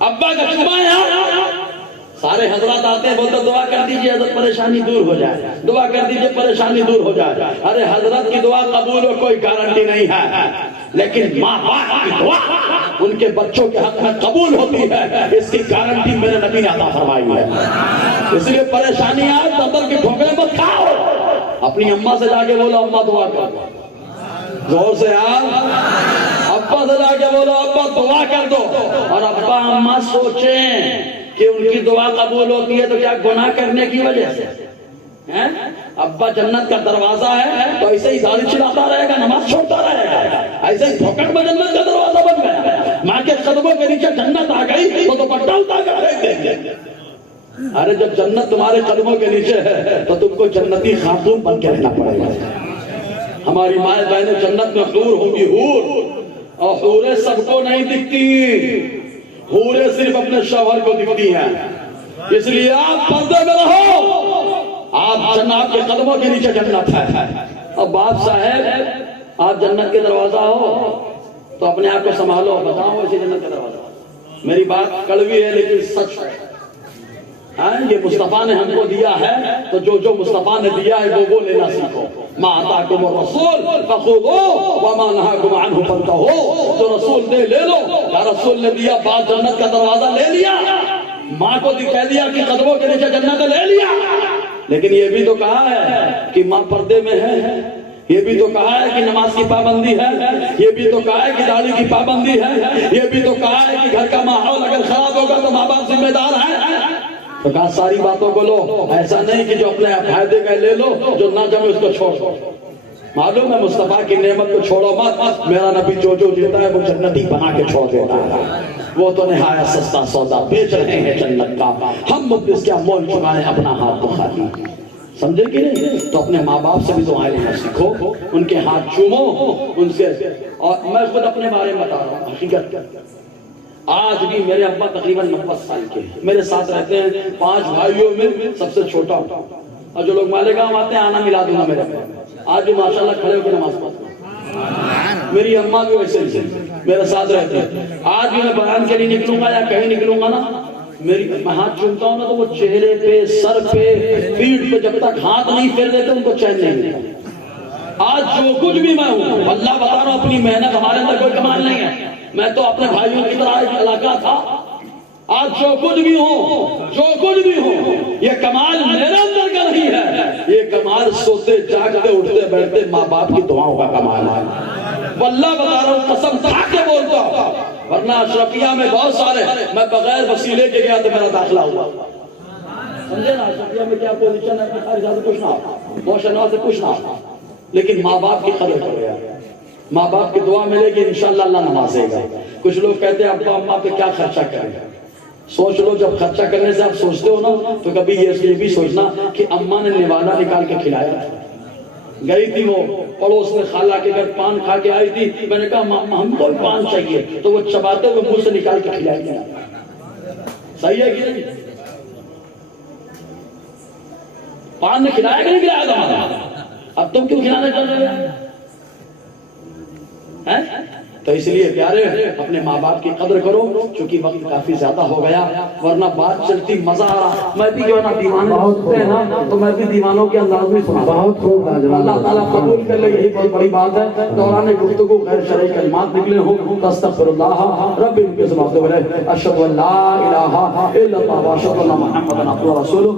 ابا کا چوما ہے ہاتھ. سارے حضرات آتے ہیں, بولتے دعا کر دیجئے حضرت پریشانی دور ہو جائے, دعا کر دیجئے پریشانی دور ہو جائے. ارے حضرت کی دعا قبول ہو کوئی گارنٹی نہیں ہے, لیکن ماں باپ کی دعا ان کے بچوں کے حق میں قبول ہوتی ہے, اس کی گارنٹی میرے نبی نے عطا فرمائی ہے. اس لیے پریشانی آئے دبل کی ٹھوکریں مت کھاؤ, اپنی اماں سے جا کے بولو اماں دعا کر, زور سے یار, ابا سے جا کے بولو ابا دعا کر دو. اور ابا اماں سوچیں کہ ان کی دعا قبول ہوتی ہے تو کیا گناہ کرنے کی وجہ سے؟ ابا جنت کا دروازہ ہے تو ایسے ہی داڑھی چلاتا رہے گا, نماز چھوڑتا رہے گا, ایسے ہی پھوکٹ میں جنت کا دروازہ بن گیا. ماں کے قدموں کے نیچے جنت آ گئی تو دوپٹہ اتار کر پھینک دیں گے. ارے جب جنت تمہارے قدموں کے نیچے ہے تو تم کو جنتی خاتون بن کے رہنا پڑے گا. ہماری مائیں بہنیں جنت میں حور ہوگی, حور, اور حوریں سب کو نہیں دکھتی, حوریں صرف اپنے شوہر کو دکھتی ہیں. اس لیے آپ پردے میں رہو, آپ جنت کے قدموں کے نیچے جنت ہے. اب باپ صاحب آپ جنت کے دروازہ ہو تو اپنے آپ کو سنبھالو, بتاؤ اسی جنت کا دروازہ. میری بات کڑوی ہے لیکن سچ ہے. یہ مصطفیٰ نے ہم کو دیا ہے تو جو مصطفیٰ نے دیا ہے وہ لینا سیکھو. ما آتاکم الرسول فخذوہ وما نہاکم عنہ فانتہوا. جو رسول نے لے لو, یا رسول نے دیا بات جنت کا دروازہ لے لیا, ماں کو کہہ دیا کہ قدموں کے نیچے جنت لے لیا. لیکن یہ بھی تو کہا ہے کہ ماں پردے میں ہے, یہ بھی تو کہا ہے کہ نماز کی پابندی ہے, یہ بھی تو کہا ہے کہ داڑھی کی پابندی ہے, یہ بھی تو کہا ہے کہ گھر کا ماحول اگر خراب ہوگا تو ماں باپ ذمہ دار ہے. تو کہا ساری باتوں کو لو, ایسا نہیں کہ جو اپنے فائدے کا لے لو, جو نہ جمے اس کو چھوڑو. معلوم ہے مصطفیٰ کی نعمت کو چھوڑو مت. میرا نبی جو دیتا ہے وہ جنتی بنا کے چھوڑ دیتا ہے. وہ تو نہایت سستا سودا بیچ رہے ہیں جنت کا, ہم مفلس کیا مول چکائیں اپنا ہاتھ دکھاتی. سمجھے کہ نہیں؟ تو اپنے ماں باپ سے بھی دعائیں لینا سیکھو, ان کے ہاتھ چومو ان سے. اور میں خود اپنے بارے میں بتا رہا ہوں حقیقت. آج بھی میرے ابا تقریباً 90 سال کے ہیں, میرے ساتھ رہتے ہیں, 5 بھائیوں میں سب سے چھوٹا ہوں. اور جو لوگ مالیگاؤں آتے ہیں آنا ملا دوں گا میرے پاس. آج بھی ماشاءاللہ کھڑے ہو کے نماز پڑھتے ہیں. میری اماں بھی ویسے ہی میرے ساتھ رہتے ہیں. آج بھی میں بیان کے لیے نکلوں گا یا کہیں نکلوں گا نا, میں ہاتھ چومتا ہوں نا تو وہ چہرے پہ, سر پہ, پیٹھ پہ جب تک ہاتھ نہیں پھیر دیتے ان کو چین نہیں ملتا. آج جو کچھ بھی میں ہوں, اللہ بتا رہا ہوں, اپنی محنت, ہمارے اندر کوئی کمال نہیں ہے. میں تو اپنے بھائیوں کی طرح ایک علاقہ تھا. آج جو کچھ بھی ہوں, یہ کمال میرے اندر کا نہیں ہے, یہ کمال سوتے جاگتے اٹھتے بیٹھتے ماں باپ کی دعاؤں کا کمال ہے. واللہ بتا رہا ہوں, قسم کھا کے بولتا ہوں, ورنہ اشرفیہ میں بہت سارے میں بغیر وسیلے کے گیا تو میرا داخلہ ہوا. سمجھے نا اشرفیہ میں کیا پوزیشن ہے, خارجہ سے پوچھنا, موشنوا سے پوچھنا, لیکن ماں باپ کی قدر کر گیا. ماں باپ کی دعا ملے گی انشاءاللہ اللہ نوازے گا. کچھ لوگ کہتے ہیں ابا اماں پہ کیا خرچہ کریں. سوچ لو, جب خرچہ کرنے سے آپ سوچتے ہو نا تو کبھی یہ بھی سوچنا کہ اماں نے نوالا نکال کے کھلایا تھا. گئی تھی وہ پڑوس میں خالہ کے گھر, پان کھا کے آئی تھی, میں نے کہا ماما ہم کو پان چاہیے, تو وہ چباتے ہوئے منہ سے نکال کے کھلائی گیا. صحیح ہے کہ نہیں؟ پان نے کھلایا کہ نہیں کھلایا تھا؟ اب تم کیوں کھلانے چل رہے ہیں؟ تو اس لیے پیارے اپنے ماں باپ کی قدر کرو, چونکہ وقت کافی زیادہ ہو گیا, ورنہ بات چلتی مزہ آ رہا. میں بھی جو ہے نا دیوان ہوتے ہیں نا, تو میں بھی دیوانوں کے انداز میں سنا. بہت خوب, اللہ تعالیٰ قبول کر لے, یہی بہت بڑی بات ہے. دوران گفتگو غیر شرعی کلمات نکلے ہوں, استغفر اللہ رب ان کے سماعت و اشہد ان لا الہ الا اللہ واشہد ان محمدا عبدہ ورسولہ.